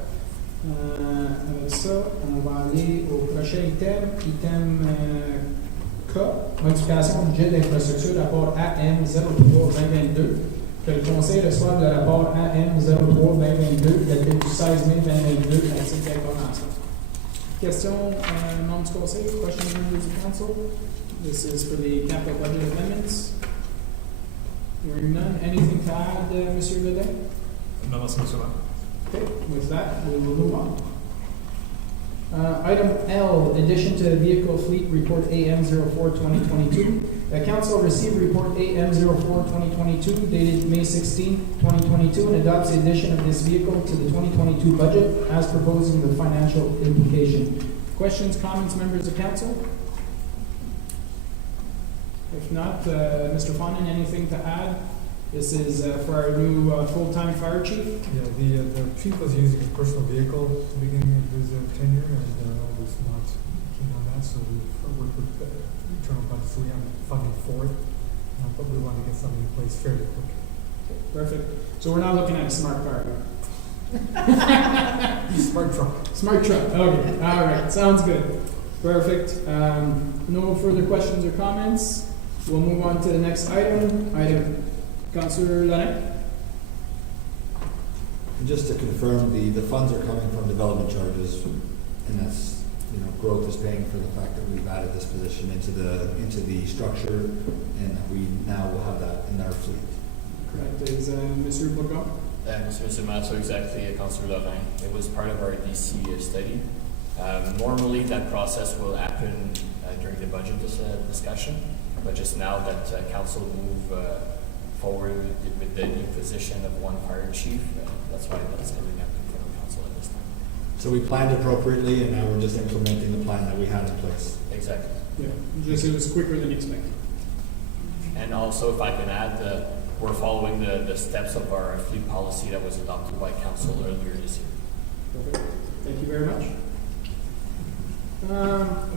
Avec ça, on va aller au prochain item, item K, modification du budget d'infrastructure, rapport AM 03-2022, que le Conseil reçoive le rapport AM 03-2022, daté du 16 mai 2022, à titre d'information. Question, members du Conseil, questions, members of council? This is for the capital budget amendments. Hearing none. Anything to add, Mr. Godet? Non, merci, M. Maire. Okay, with that, we will move on. Item L, addition to the Vehicle Fleet Report AM04-2022. The Council received Report AM04-2022 dated May 16, 2022 and adopts the addition of this vehicle to the 2022 budget as proposed in the financial implication. Questions, comments, members of Council? If not, Mr. Fawnin, anything to add This is for our new full-time fire chief. Yeah, the chief was using his personal vehicle at the beginning of his tenure and was not keen on that, so we worked with internal budget, so we have funding for it. But we want to get something in place fairly quick. Perfect. So we're not looking at a smart car. Smart truck. Smart truck. Okay. All right. Sounds good. Perfect. No further questions or comments. We'll move on to the next item. Councillor Lalonde. Just to confirm, the funds are coming from development charges, and that's, growth is paying for the fact that we've added this position into the structure, and that we now will have that in our fleet. Correct. Is Monsieur Bourgon? Mr. Mathieu, exactly, Councillor Lorrain. It was part of our DC study. Normally, that process will happen during the budget discussion, but just now that council move forward with the new position of one fire chief, that's why that's coming up in front of council at this time. So we planned appropriately, and now we're just implementing the plan that we had in place. Exactly. Yeah. Just it was quicker than expected. And also, if I can add, we're following the steps of our fleet policy that was adopted by council earlier this year. Perfect. Thank you very much.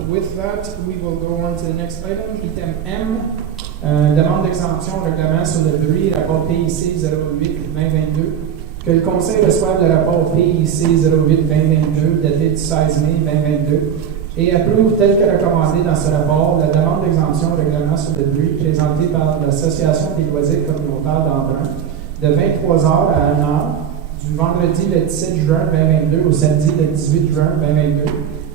With that, we will go on to the next item, item M. Demande d'exemption au règlement sur le bruit, rapport PIC 08-2022. Que le Conseil reçoive le rapport PIC 08-2022 daté du 16 mai 2022 et approuve tel que recommandé dans ce rapport la demande d'exemption au règlement sur le bruit présentée par l'Association des loisirs communautaires d'Embrun de 23h à 1h du vendredi le 17 juin 2022 au samedi le 18 juin 2022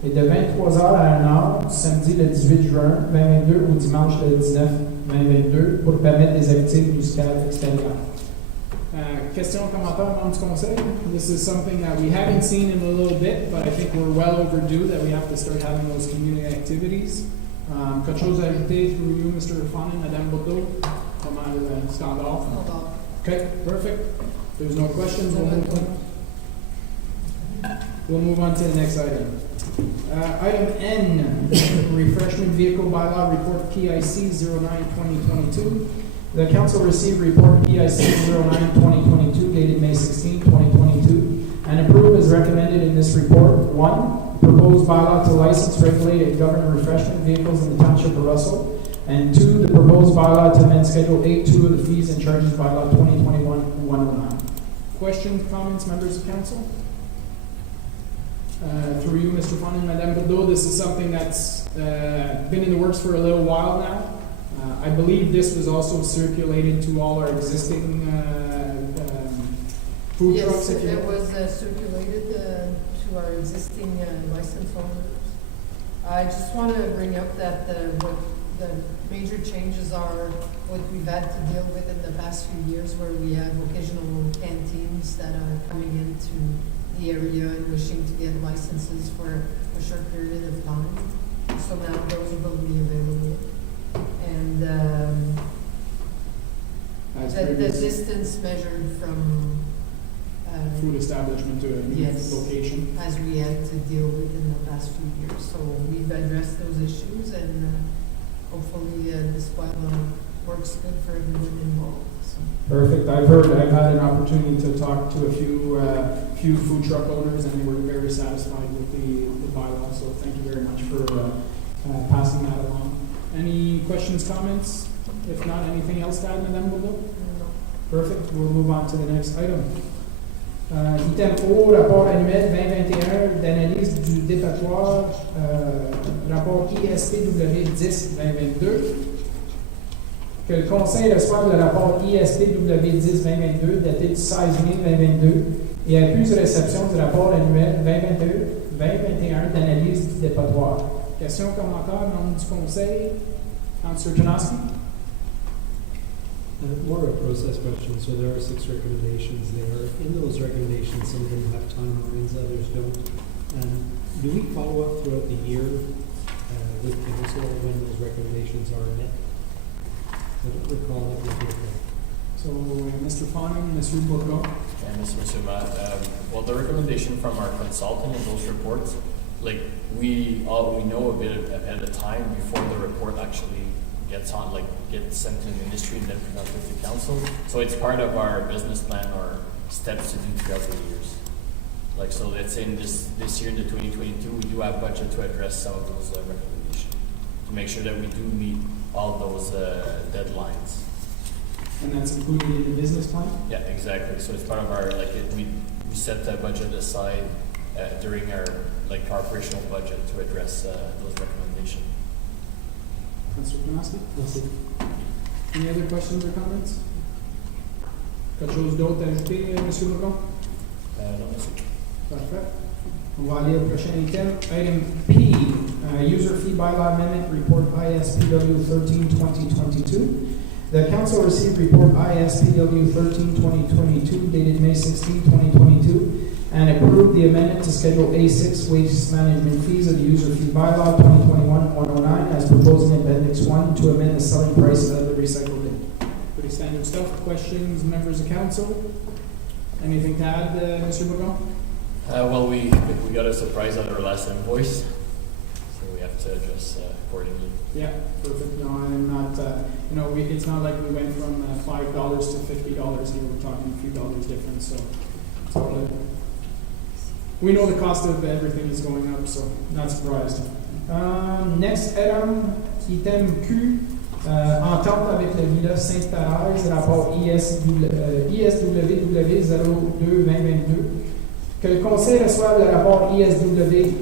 et de 23h à 1h du samedi le 18 juin 2022 au dimanche le 19 2022 pour permettre des activités musicales extérieures. Question, commentaire, membres du Conseil? This is something that we haven't seen in a little bit, but I think we're well overdue that we have to start having those community activities. Quelque chose à ajouter through you, Mr. Fonin, Madame Bourdeau? Comment le standard? Okay, perfect. There's no questions. We'll move on to the next item. Item N, Refreshment Vehicle Bylaw Report PIC 09-2022. The Council received report PIC 09-2022 dated May 16, 2022, and approved as recommended in this report. 1. Proposed bylaw to license, regulate, and govern refreshment vehicles in the Township of Russell. And 2. The proposed bylaw to amend Schedule 8.2 of the Fees and Charges Bylaw 2021-109. Questions, comments, members of Council? Through you, Mr. Fon and Madame Bourdeau, this is something that's been in the works for a little while now. I believe this was also circulated to all our existing food trucks. Yes, it was circulated to our existing license holders. I just want to bring up that what the major changes are what we've had to deal with in the past few years, where we have occasional canteens that are coming into the area and wishing to get licenses for a short period of time. So now those will be available. And the distance measured from food establishment to a new location. As we had to deal with in the past few years. So we've addressed those issues, and hopefully this bylaw works good for everyone involved. So. Perfect. I've had an opportunity to talk to a few food truck owners, and they were very satisfied with the bylaw. So thank you very much for passing that along. Any questions, comments? If not, anything else to add, Madame Bourdeau? No. Perfect. We'll move on to the next item. Item O, rapport annuel 2021 d'analyse du dépotoir, rapport ISPW 10-2022. Que le Conseil reçoive le rapport ISPW 10-2022 daté du 16 mai 2022 et accuse réception du rapport annuel 2021 d'analyse du dépotoir. Question, commentaire, membre du Conseil? Councillor Janoski? More a process question. So there are 6 recommendations there. In those recommendations, some of them have timelines, others don't. Do we follow up throughout the year with council when those recommendations are met? I don't recall that we did that. So, Mr. Fawnin, Mr. Bourdeau? And Mr. Matt, well, the recommendation from our consultant in those reports, like we know a bit at a time before the report actually gets sent to the ministry and then presented to council. So it's part of our business plan or steps to do throughout the years. Like, so let's say in this year, in the 2022, we do have budget to address some of those recommendations to make sure that we do meet all those deadlines. And that's included in the business plan? Yeah, exactly. So it's part of our, we set the budget aside during our operational budget to address those recommendations. Councilor Tomasky? Any other questions or comments? Quelque chose d'autre à ajouter, M. Legault? Non, merci. Parfait. On va aller au prochain item. Item P, User Fee Bylaw Amendment Report ISPW 13-2022. The Council received Report ISPW 13-2022 dated May 16, 2022 and approved the amendment to Schedule A6 Waste Management Fees of the User Fee Bylaw 2021-109 as proposed in Appendix 1 to amend the selling price of the recycled bin. Pretty standard stuff. Questions, members of council? Anything to add, Mr. Legault? Well, we got a surprise on our last invoice, so we have to adjust accordingly. Yeah, perfect. No, I'm not, it's not like we went from $5 to $50 here. We're talking a few dollars difference, so it's all good. We know the cost of everything is going up, so not surprised. Next item Q, entente avec la Villa Sainte-Thérèse, rapport ISWW 02-2022. Que le Conseil reçoive le rapport ISWW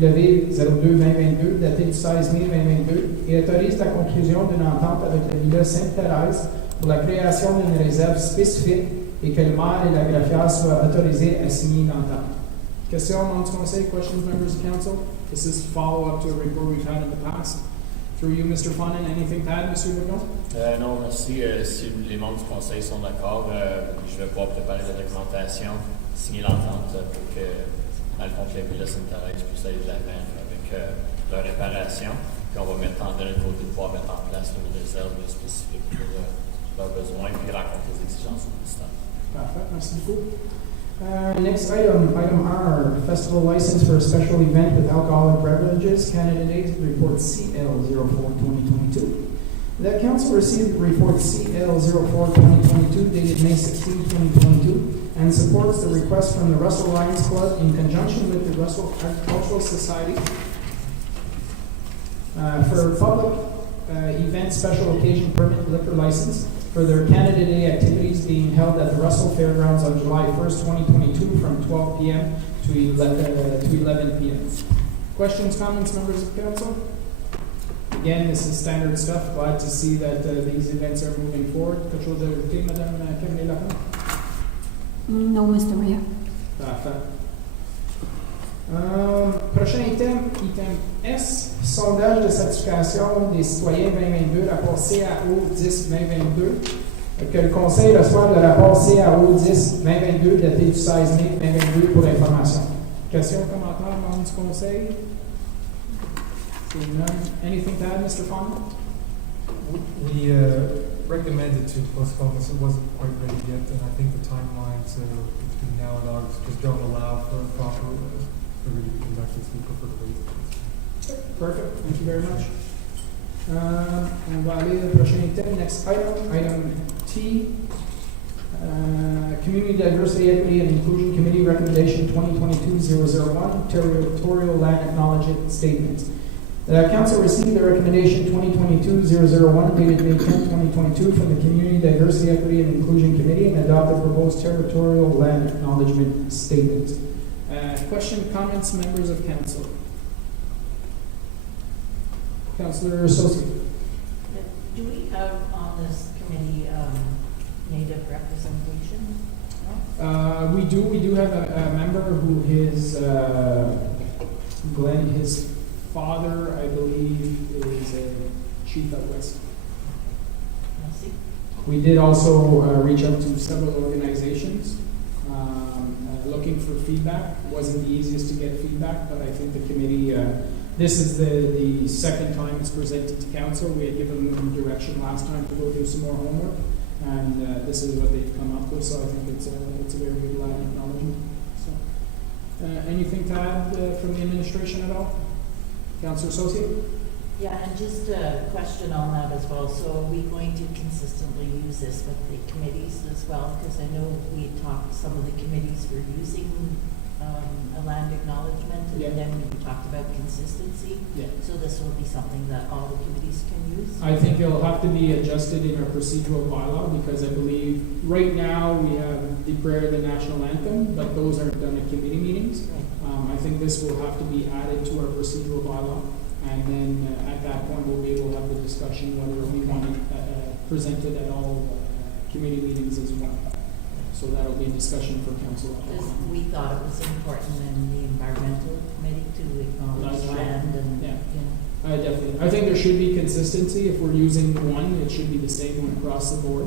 02-2022, daté du 16 mai 2022, et autorise la conclusion d'une entente avec la Villa Sainte-Thérèse pour la création d'une réserve spécifique et que le maire et la greffière soient autorisés à signer l'entente. Question, members of Conseil, questions, members of Council? This is follow-up to a report we've had in the past. Through you, Mr. Fonnen, anything to add, Mr. Legault? Non, merci. Si les membres du Conseil sont d'accord, je vais pouvoir préparer la documentation, signer l'entente pour que, dans le fond, que la Villa Sainte-Thérèse puisse aller de l'avant avec leur réparation. Puis on va mettre de notre côté pouvoir mettre en place une réserve spécifique pour leurs besoins et puis rencontrer les exigences du ministère. Parfait, merci beaucoup. Next item R, Festival License for a Special Event with Alcoholic Beverages, Candidate Report CL04-2022. The Council received Report CL04-2022 dated May 16, 2022 and supports the request from the Russell Lions Club in conjunction with the Russell Agricultural Society for a public event special occasion permit liquor license for their Canada Day activities being held at the Russell Fairgrounds on July 1st, 2022 from 12 p.m. to 11 p.m. Questions, comments, members of council? Again, this is standard stuff. Glad to see that these events are moving forward. Quelque chose à ajouter, Madame Camelet-Lacombe? No, Mr. Mayor. Parfait. Prochain item S, sondage de satisfaction des citoyens 2022, rapport CAO 10-2022. Que le Conseil reçoive le rapport CAO 10-2022 daté du 16 mai 2022 pour information. Questions, commentaires, membres du Conseil? Seeing none. Anything to add, Mr. Fong? We recommended to postpone this. It wasn't quite ready yet, and I think the timelines between now and August just don't allow for a proper review to conduct this. We prefer to wait. Perfect. Thank you very much. On va aller au prochain item. Next item T. Community Diversity, Equity and Inclusion Committee Recommendation 2022-001, Territorial Land Acknowledgement Statement. The Council received the recommendation 2022-001 dated May 10, 2022 from the Community Diversity, Equity and Inclusion Committee and adopted proposed Territorial Land Acknowledgement Statement. Question, comments, members of Council? Councillor Associate. Do we have on this committee Native representation? No? We do have a member who is Glenn, his father, I believe, is a chief out west. Merci. We did also reach out to several organizations looking for feedback. It wasn't the easiest to get feedback, but I think the committee, this is the second time it's presented to council. We had given them direction last time to go do some more homework, and this is what they've come up with, so I think it's a very good line acknowledgement. So, anything to add from the administration at all? Councillor Associate? Yeah, and just a question on that as well. So are we going to consistently use this with the committees as well? Because I know we talked, some of the committees were using a land acknowledgement, and Yeah. then we talked about consistency. Yeah. So this will be something that all the committees can use? I think it'll have to be adjusted in our procedural bylaw, because I believe right now we have declared the national anthem, but those aren't done at committee meetings. Right. I think this will have to be added to our procedural bylaw, and then at that point, we'll be able to have the discussion whether we want it presented at all committee meetings as well. So that'll be a discussion for council. Because we thought it was important in the environmental committee to acknowledge That's right. land and, Yeah. you know. I definitely. I think there should be consistency. If we're using one, it should be the same one across the board.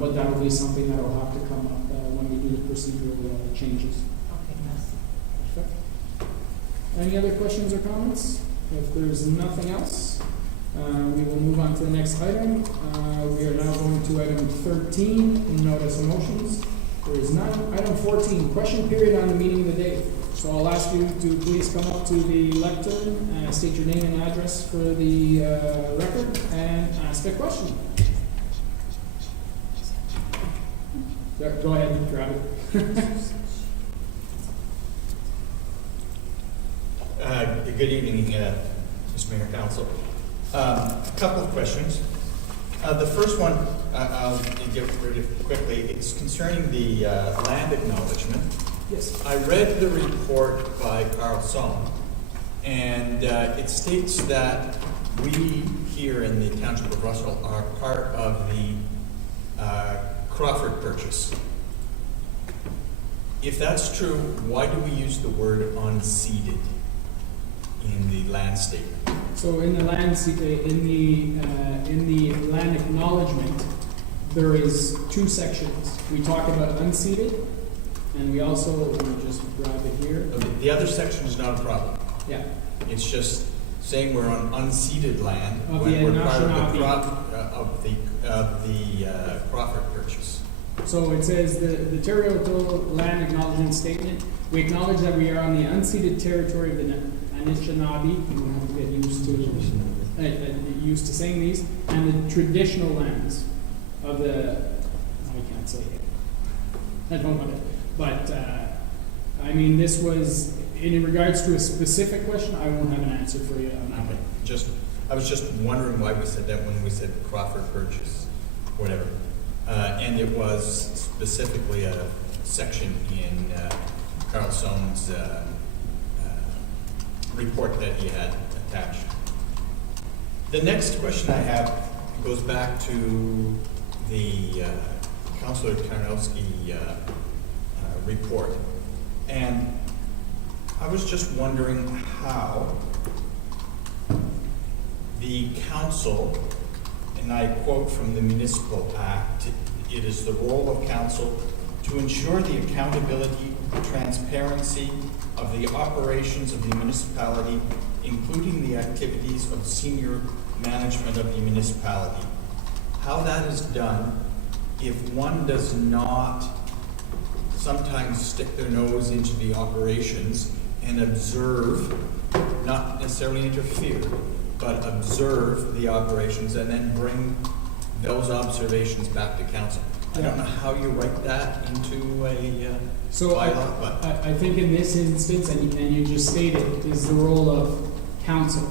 But that'll be something that will have to come up when we do the procedural changes. Okay, merci. Any other questions or comments? If there's nothing else, we will move on to the next item. We are now going to item 13, notice of motions. There is none. Item 14, question period on the meeting of the day. So I'll ask you to please come up to the lectern, state your name and address for the record, and ask a question. There, go ahead and grab it. Good evening, Mr. Mayor, Council. A couple of questions. The first one, I'll get rid of quickly. It's concerning the land acknowledgement. Yes. I read the report by Carl Sohn, and it states that we here in the Township of Russell are part of the Crawford purchase. If that's true, why do we use the word unceded in the land statement? So in the land in the land acknowledgement, there is two sections. We talk about unceded, and we also, let me just grab it here. The other section is not a problem. Yeah. It's just saying we're on unceded land Of when the we're part nationality. of the Crawford purchase. So it says the territorial land acknowledgement statement. We acknowledge that we are on the unceded territory of the Anishinaabe. You don't have to get used to saying these, and the traditional lands of the. I can't say it. I don't want it. But I mean, this was in regards to a specific question. I won't have an answer for you on that. Okay. I was just wondering why we said that when we said Crawford purchase, whatever. And it was specifically a section in Carl Sohn's report that he had attached. The next question I have goes back to the Councillor Tarnowski report. And I was just wondering how the council, and I quote from the Municipal Act, it is the role of council to ensure the accountability, transparency of the operations of the municipality, including the activities of senior management of the municipality. How that is done, if one does not sometimes stick their nose into the operations and observe, not necessarily interfere, but observe the operations and then bring those observations back to council. I don't know how you write that into a bylaw, but I think in this instance, and you just stated, is the role of council,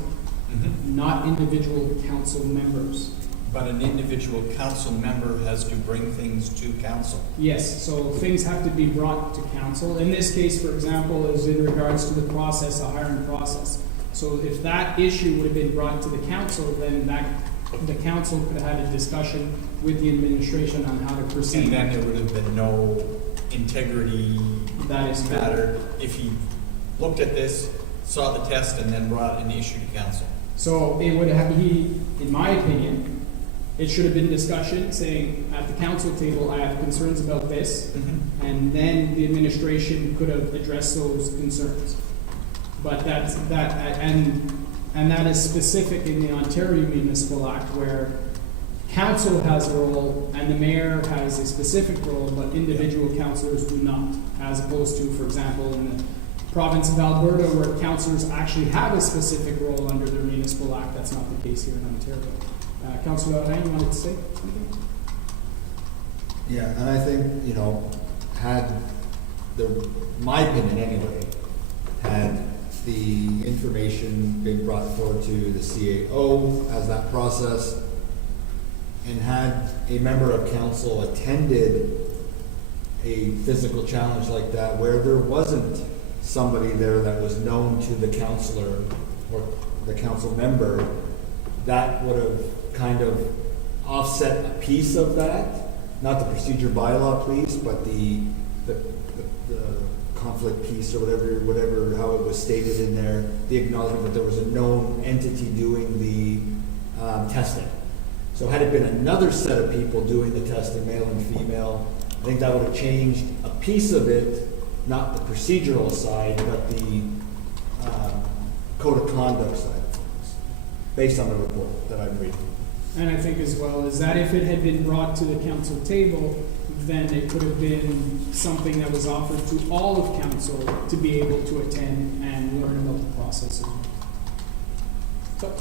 not individual council members. But an individual council member has to bring things to council. Yes, so things have to be brought to council. In this case, for example, is in regards to the process, a hiring process. So if that issue would have been brought to the council, then the council could have had a discussion with the administration on how to proceed. And then there would have been no integrity matter if he looked at this, saw the test, and then brought an issue to council. So it would have, in my opinion, it should have been discussion saying at the council table, I have concerns about this, and then the administration could have addressed those concerns. But and that is specific in the Ontario Municipal Act, where council has a role and the mayor has a specific role, but individual councillors do not, as opposed to, for example, in the province of Alberta, where councillors actually have a specific role under their municipal act. That's not the case here in Ontario. Councillor Lalonde, you wanted to say something? Yeah, and I think, you know, my opinion anyway, had the information been brought forward to the CAO as that process, and had a member of council attended a physical challenge like that where there wasn't somebody there that was known to the councillor or the council member, that would have kind of offset a piece of that. Not the procedure bylaw piece, but the conflict piece or whatever, how it was stated in there, the acknowledgement that there was a known entity doing the testing. So had it been another set of people doing the testing, male and female, I think that would have changed a piece of it, not the procedural side, but the code of conduct side of things, based on the report that I'm reading. And I think as well is that if it had been brought to the council table, then it could have been something that was offered to all of council to be able to attend and learn about the process as well. So,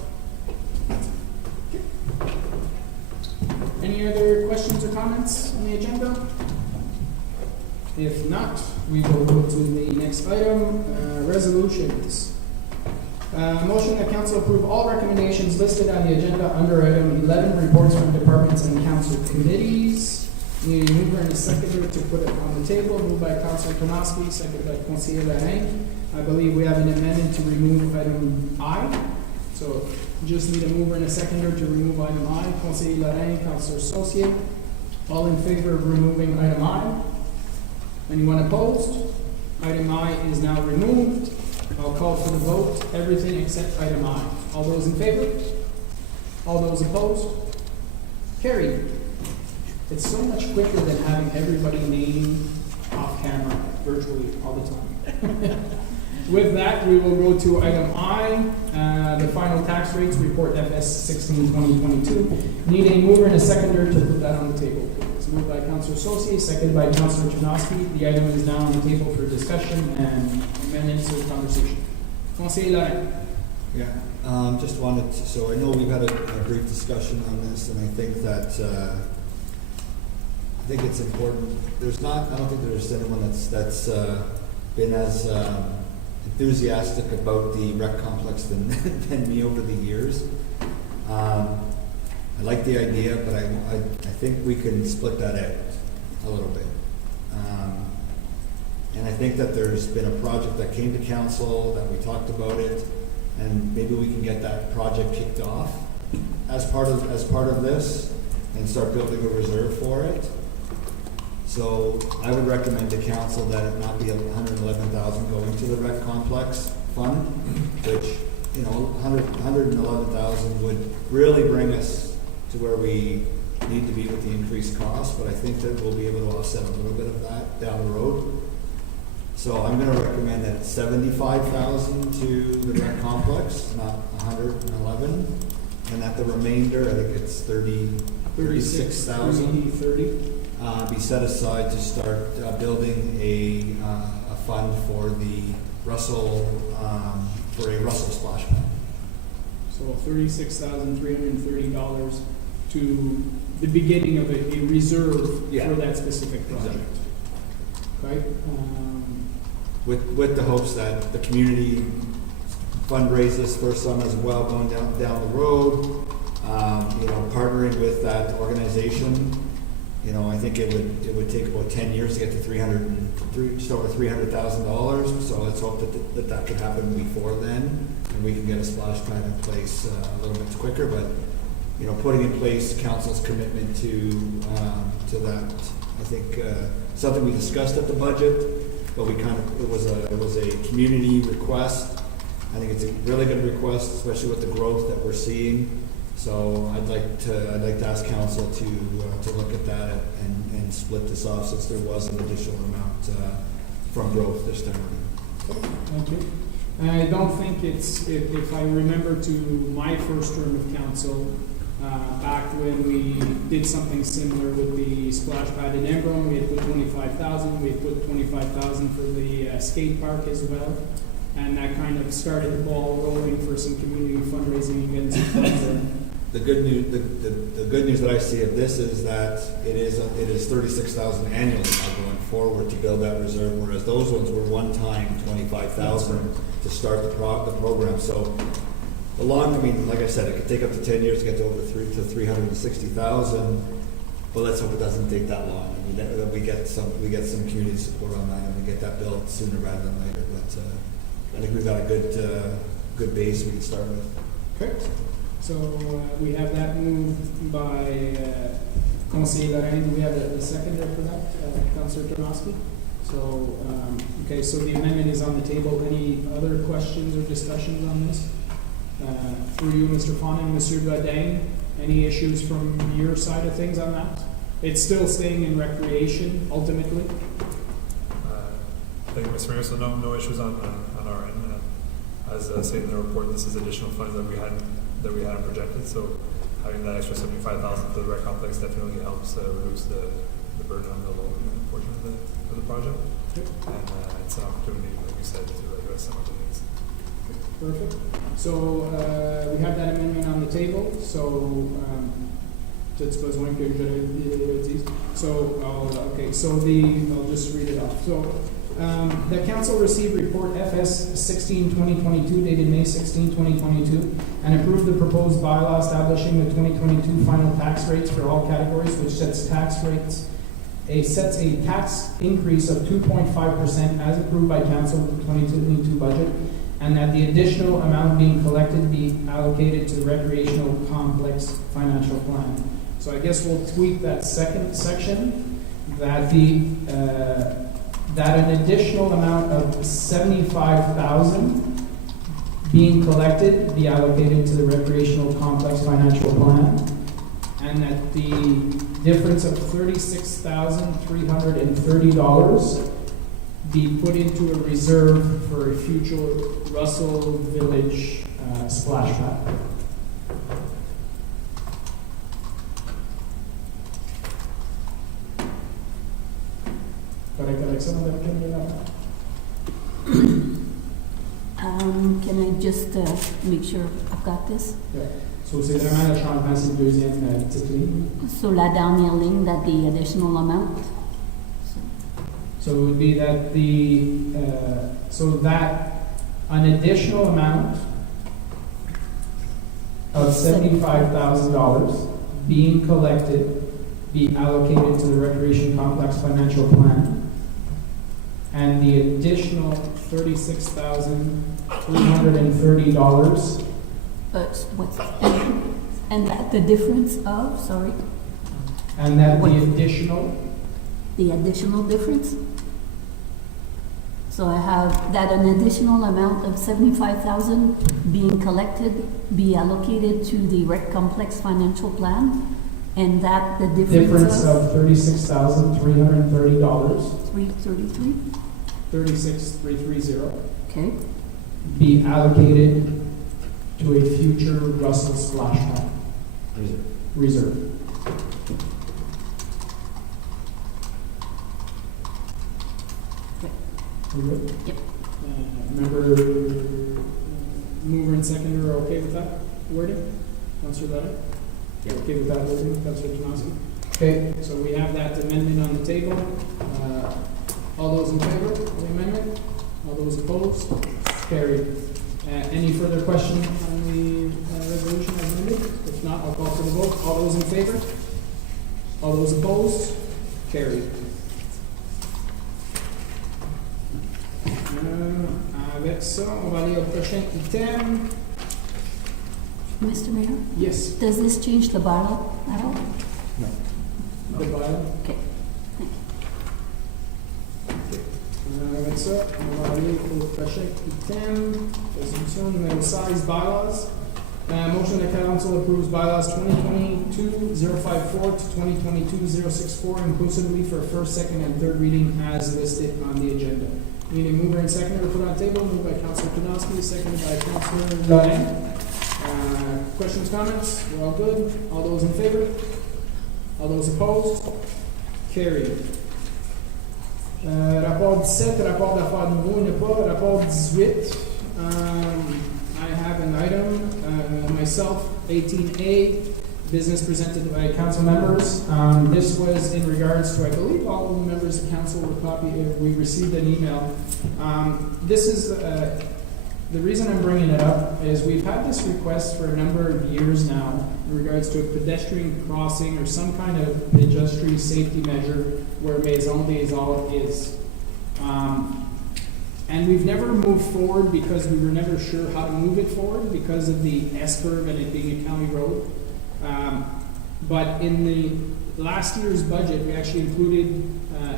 okay. Any other questions or comments on the agenda? If not, we will go to the next item, resolutions. Motion that council approve all recommendations listed on the agenda under item 11, reports from departments and council committees. Need a mover and a seconder to put it on the table. Moved by Councilor Konoski, seconded by Conseiller Lalonde. I believe we have an amendment to remove item I. So just need a mover and a seconder to remove item I. Conseiller Lalonde, Councilor Associate. All in favor of removing item I? Anyone opposed? Item I is now removed. I'll call for the vote. Everything except item I. All those in favor? All those opposed? Carried. It's so much quicker than having everybody name off camera virtually all the time. With that, we will go to item I, the final tax rates report FS 16-2022. Need a mover and a seconder to put that on the table. It's moved by Councilor Saucier, seconded by Councilor Chernowski. The item is now on the table for discussion and amendments or conversation. Conseiller Lalonde. Yeah, just wanted to, so I know we've had a brief discussion on this, and I think that I think it's important. I don't think there's anyone that's been as enthusiastic about the rec complex than me over the years. I like the idea, but I think we can split that out a little bit. And I think that there's been a project that came to council, that we talked about it, and maybe we can get that project kicked off as part of this and start building a reserve for it. So I would recommend to council that it not be $111,000 going to the rec complex fund, which, you know, $111,000 would really bring us to where we need to be with the increased cost, but I think that we'll be able to offset a little bit of that down the road. So I'm going to recommend that it's $75,000 to the rec complex, not $111,000, and that the remainder, I think it's $36,000. Be set aside to start building a fund for the Russell for a Russell splash pad. So $36,330 to the beginning of a reserve for that specific project. Exactly. Right? With the hopes that the community fundraises for some as well going down the road. You know, partnering with that organization. You know, I think it would take about 10 years to get to just over $300,000. So let's hope that could happen before then, and we can get a splash pad in place a little bit quicker. But you know, putting in place council's commitment to that, I think something we discussed at the budget, but it was a community request. I think it's a really good request, especially with the growth that we're seeing. So I'd like to ask council to look at that and split this off, since there was an additional amount from growth this time around. Thank you. And I don't think if I remember to my first term of council, Back when we did something similar with the splash pad in Embrun, we had put 25,000. We had put 25,000 for the skate park as well, and that kind of started the ball rolling for some community fundraising and getting some funds in. The good news, the good news that I see of this is that it is 36,000 annually now going forward to build that reserve, whereas those ones were one time 25,000 to start the program. So the long, I mean, like I said, it could take up to 10 years to get to over 360,000, but let's hope it doesn't take that long. I mean, that we get some community support on that, and we get that built sooner rather than later. But I think we've got a good base we can start with. Okay. So we have that moved by Conseiller Lalonde. Do we have a seconder for that, Councillor Tarnowski? So, okay, so the amendment is on the table. Any other questions or discussions on this? Through you, Mr. Fon and Monsieur Godin, any issues from your side of things on that? It's still staying in recreation, ultimately? Thank you, Mr. Mayor. So no issues on our end. As stated in the report, this is additional funds that we hadn't projected. So having that extra 75,000 for the rec complex definitely helps reduce the burden on the low portion of the project. And it's an opportunity, like we said, to address some of the needs. Perfect. So we have that amendment on the table. So besoin que je le dise. So I'll just read it off. So the council received report FS 16-2022 dated May 16, 2022, and approved the proposed bylaw establishing the 2022 final tax rates for all categories, which sets a tax increase of 2.5% as approved by council for the 2022 budget, and that the additional amount being collected be allocated to the recreational complex financial plan. So I guess we'll tweak that second section, that that an additional amount of 75,000 being collected be allocated to the recreational complex financial plan, and that the difference of $36,330 be put into a reserve for a future Russell Village splash pad. Can I just make sure I've got this? Yeah. So c'est vraiment le changement, c'est le deuxième petite ligne. So la dernière ligne, that the additional amount. So it would be that that an additional amount of $75,000 being collected be allocated to the Recreation Complex Financial Plan, and the additional $36,330. And that the difference of, sorry? And that what? The additional difference? So I have that an additional amount of 75,000 being collected be allocated to the Rec Complex Financial Plan, and that the difference of $36,330. 333? 36,330. Okay. Be allocated to a future Russell splash pad reserve. Good? Yep. Member mover and seconder are okay with that wording? Councillor Letter? Yeah. Okay with that wording, Councillor Janowski? Okay, so we have that amendment on the table. All those in favor of the amendment? All those opposed? Carried. Any further questions on the resolution as amended? If not, I'll call for the vote. All those in favor? All those opposed? Carried. Avec ça, on va aller au prochain item. Mr. Mayor? Yes. Does this change the bylaw at all? No. The bylaw. Okay. Avec ça, on va aller au prochain item. Résolution numéro 16, bylaws. Motion that council approves bylaws 2022-054 to 2022-064 inclusively for first, second, and third reading as listed on the agenda. Need a mover and seconder to put on the table. Moved by Councillor Janowski, seconded by Councillor Lalonde. Questions, comments? We're all good? All those in favor? All those opposed? Carried. Rapport 17, rapport d'affaires nouveau, n'est pas. Rapport 18, I have an item, myself, 18A, business presented by council members. This was in regards to, I believe all of the members of council were copied, we received an email. This is, the reason I'm bringing it up is we've had this request for a number of years now in regards to a pedestrian crossing or some kind of pedestrian safety measure where Maison is. And we've never moved forward because we were never sure how to move it forward because of the S-curve and it being a county road. But in the last year's budget, we actually included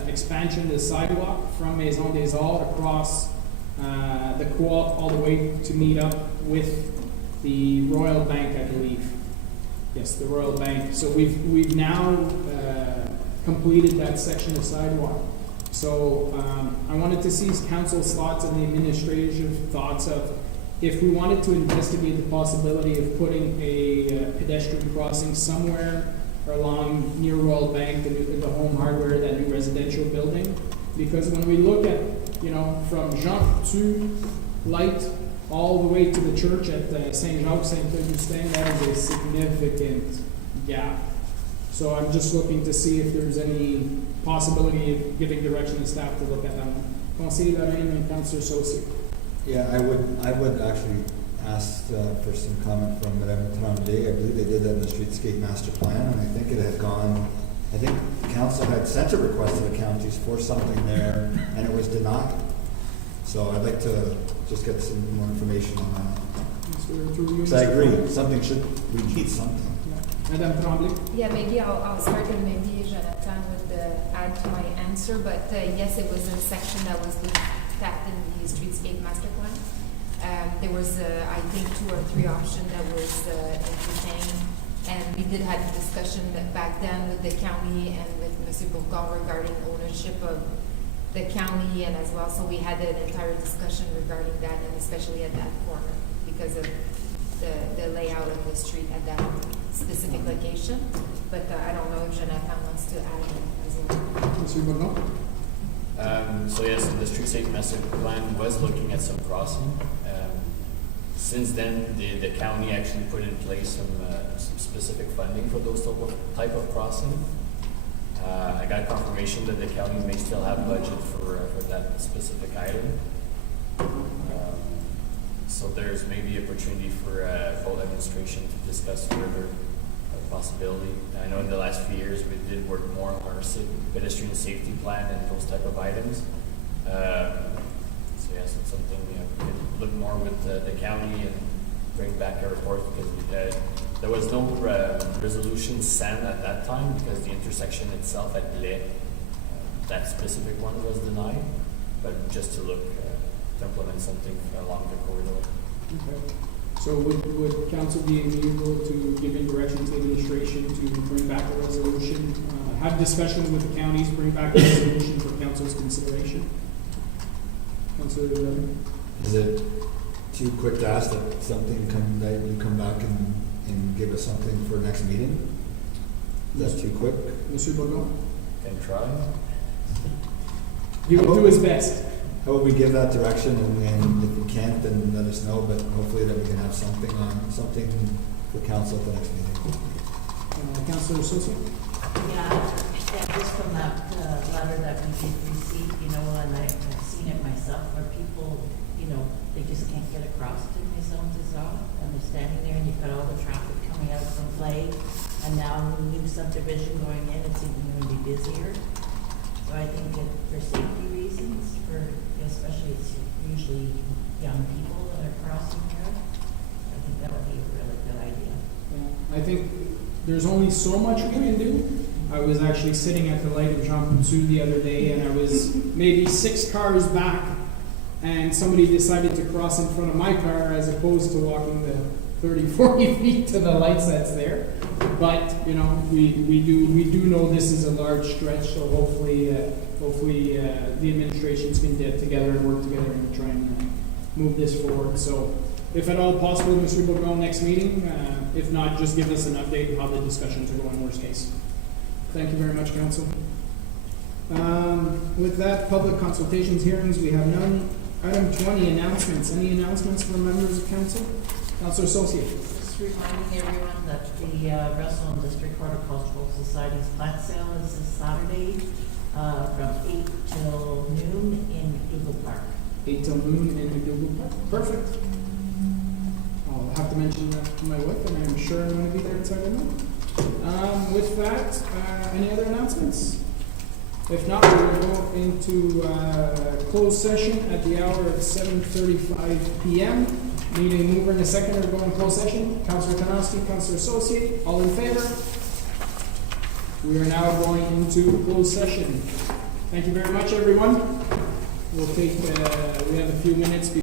expansion of the sidewalk from Maison des Arts across the co-op all the way to meet up with the Royal Bank, I believe. Yes, the Royal Bank. So we've now completed that section of sidewalk. So I wanted to see council's thoughts and the administrative thoughts of if we wanted to investigate the possibility of putting a pedestrian crossing somewhere along near Royal Bank, the Home Hardware, that new residential building. Because when we look at, from Jean Coutu Light all the way to the church at Saint-Jacques, Saint-Augustin, that is a significant gap. So I'm just looking to see if there's any possibility of giving direction to staff to look at that one. Conseiller Lorraine and Councillor Saucy. Yeah, I would actually ask for some comment from Madame Tremblay. I believe they did that in the Streetscape Master Plan, and I think it had gone, I think council had sent a request to the counties for something there, and it was denied. So I'd like to just get some more information on that. So I agree, we need something. Madame Tremblay. Yeah, maybe I'll start and maybe Jonathan would add to my answer, but yes, it was a section that was looked at in the Streetscape Master Plan. There was, I think, 2 or 3 options that was entertained, and we did have a discussion back then with the county and with Monsieur Bourgon regarding ownership of the county and as well. So we had an entire discussion regarding that, and especially at that corner because of the layout of the street at that specific location. But I don't know if Jonathan wants to add as well. Monsieur Bourgon. So yes, the Streetscape Master Plan was looking at some crossing. Since then, the county actually put in place some specific funding for those type of crossing. I got confirmation that the county may still have budget for that specific item. So there's maybe opportunity for full administration to discuss further possibility. I know in the last few years we did work more on our pedestrian safety plan and those type of items. So yes, it's something we could look more with the county and bring back a report because there was no resolution sent at that time because the intersection itself at Blais, that specific one was denied, but just to look to implement something along the corridor. Okay. So would council be able to give in direction to the administration to bring back a resolution, have discussions with the counties, bring back a resolution for council's consideration? Councilor Levin? Is it too quick to ask that that you come back and give us something for next meeting? Is that too quick? Monsieur Bourgon? Can try. He will do his best. How would we give that direction, and if we can't, then let us know, but hopefully that we can have something for council at the next meeting. Councilor Sosa? Yeah, just from that letter that we did receive, and I've seen it myself, where people, they just can't get across to Maison des Arts, and they're standing there, and you've got all the traffic coming out from Play, and now new subdivision going in, it's even going to be busier. So I think that for safety reasons, especially it's usually young people that are crossing here, I think that would be a really good idea. Yeah, I think there's only so much we can do. I was actually sitting at the light of Jean Coutu the other day, and I was maybe 6 cars back, and somebody decided to cross in front of my car as opposed to walking the 30, 40 feet to the lights that's there. But, we do know this is a large stretch, so hopefully the administrations can get together and work together and try and move this forward. So if at all possible, Mr. Bourgon, next meeting. If not, just give us an update on how the discussions are going, worst case. Thank you very much, Council. With that, public consultations hearings, we have none. Item 20, announcements. Any announcements from members of Council? Councilor Associate. Just reminding everyone that the Russell and District Horticultural Society's plant sale is this Saturday from 8 till noon in McDougall Park. 8 till noon in McDougall Park. Perfect. I'll have to mention that to my wife, and I'm sure I'm going to be there inside the night. With that, any other announcements? If not, we will go into closed session at the hour of 7:35 p.m. Need a mover and a seconder to go in closed session. Councilor Tanowski, Councilor Associate, all in favor? We are now going into closed session. Thank you very much, everyone. We'll take, we have a few minutes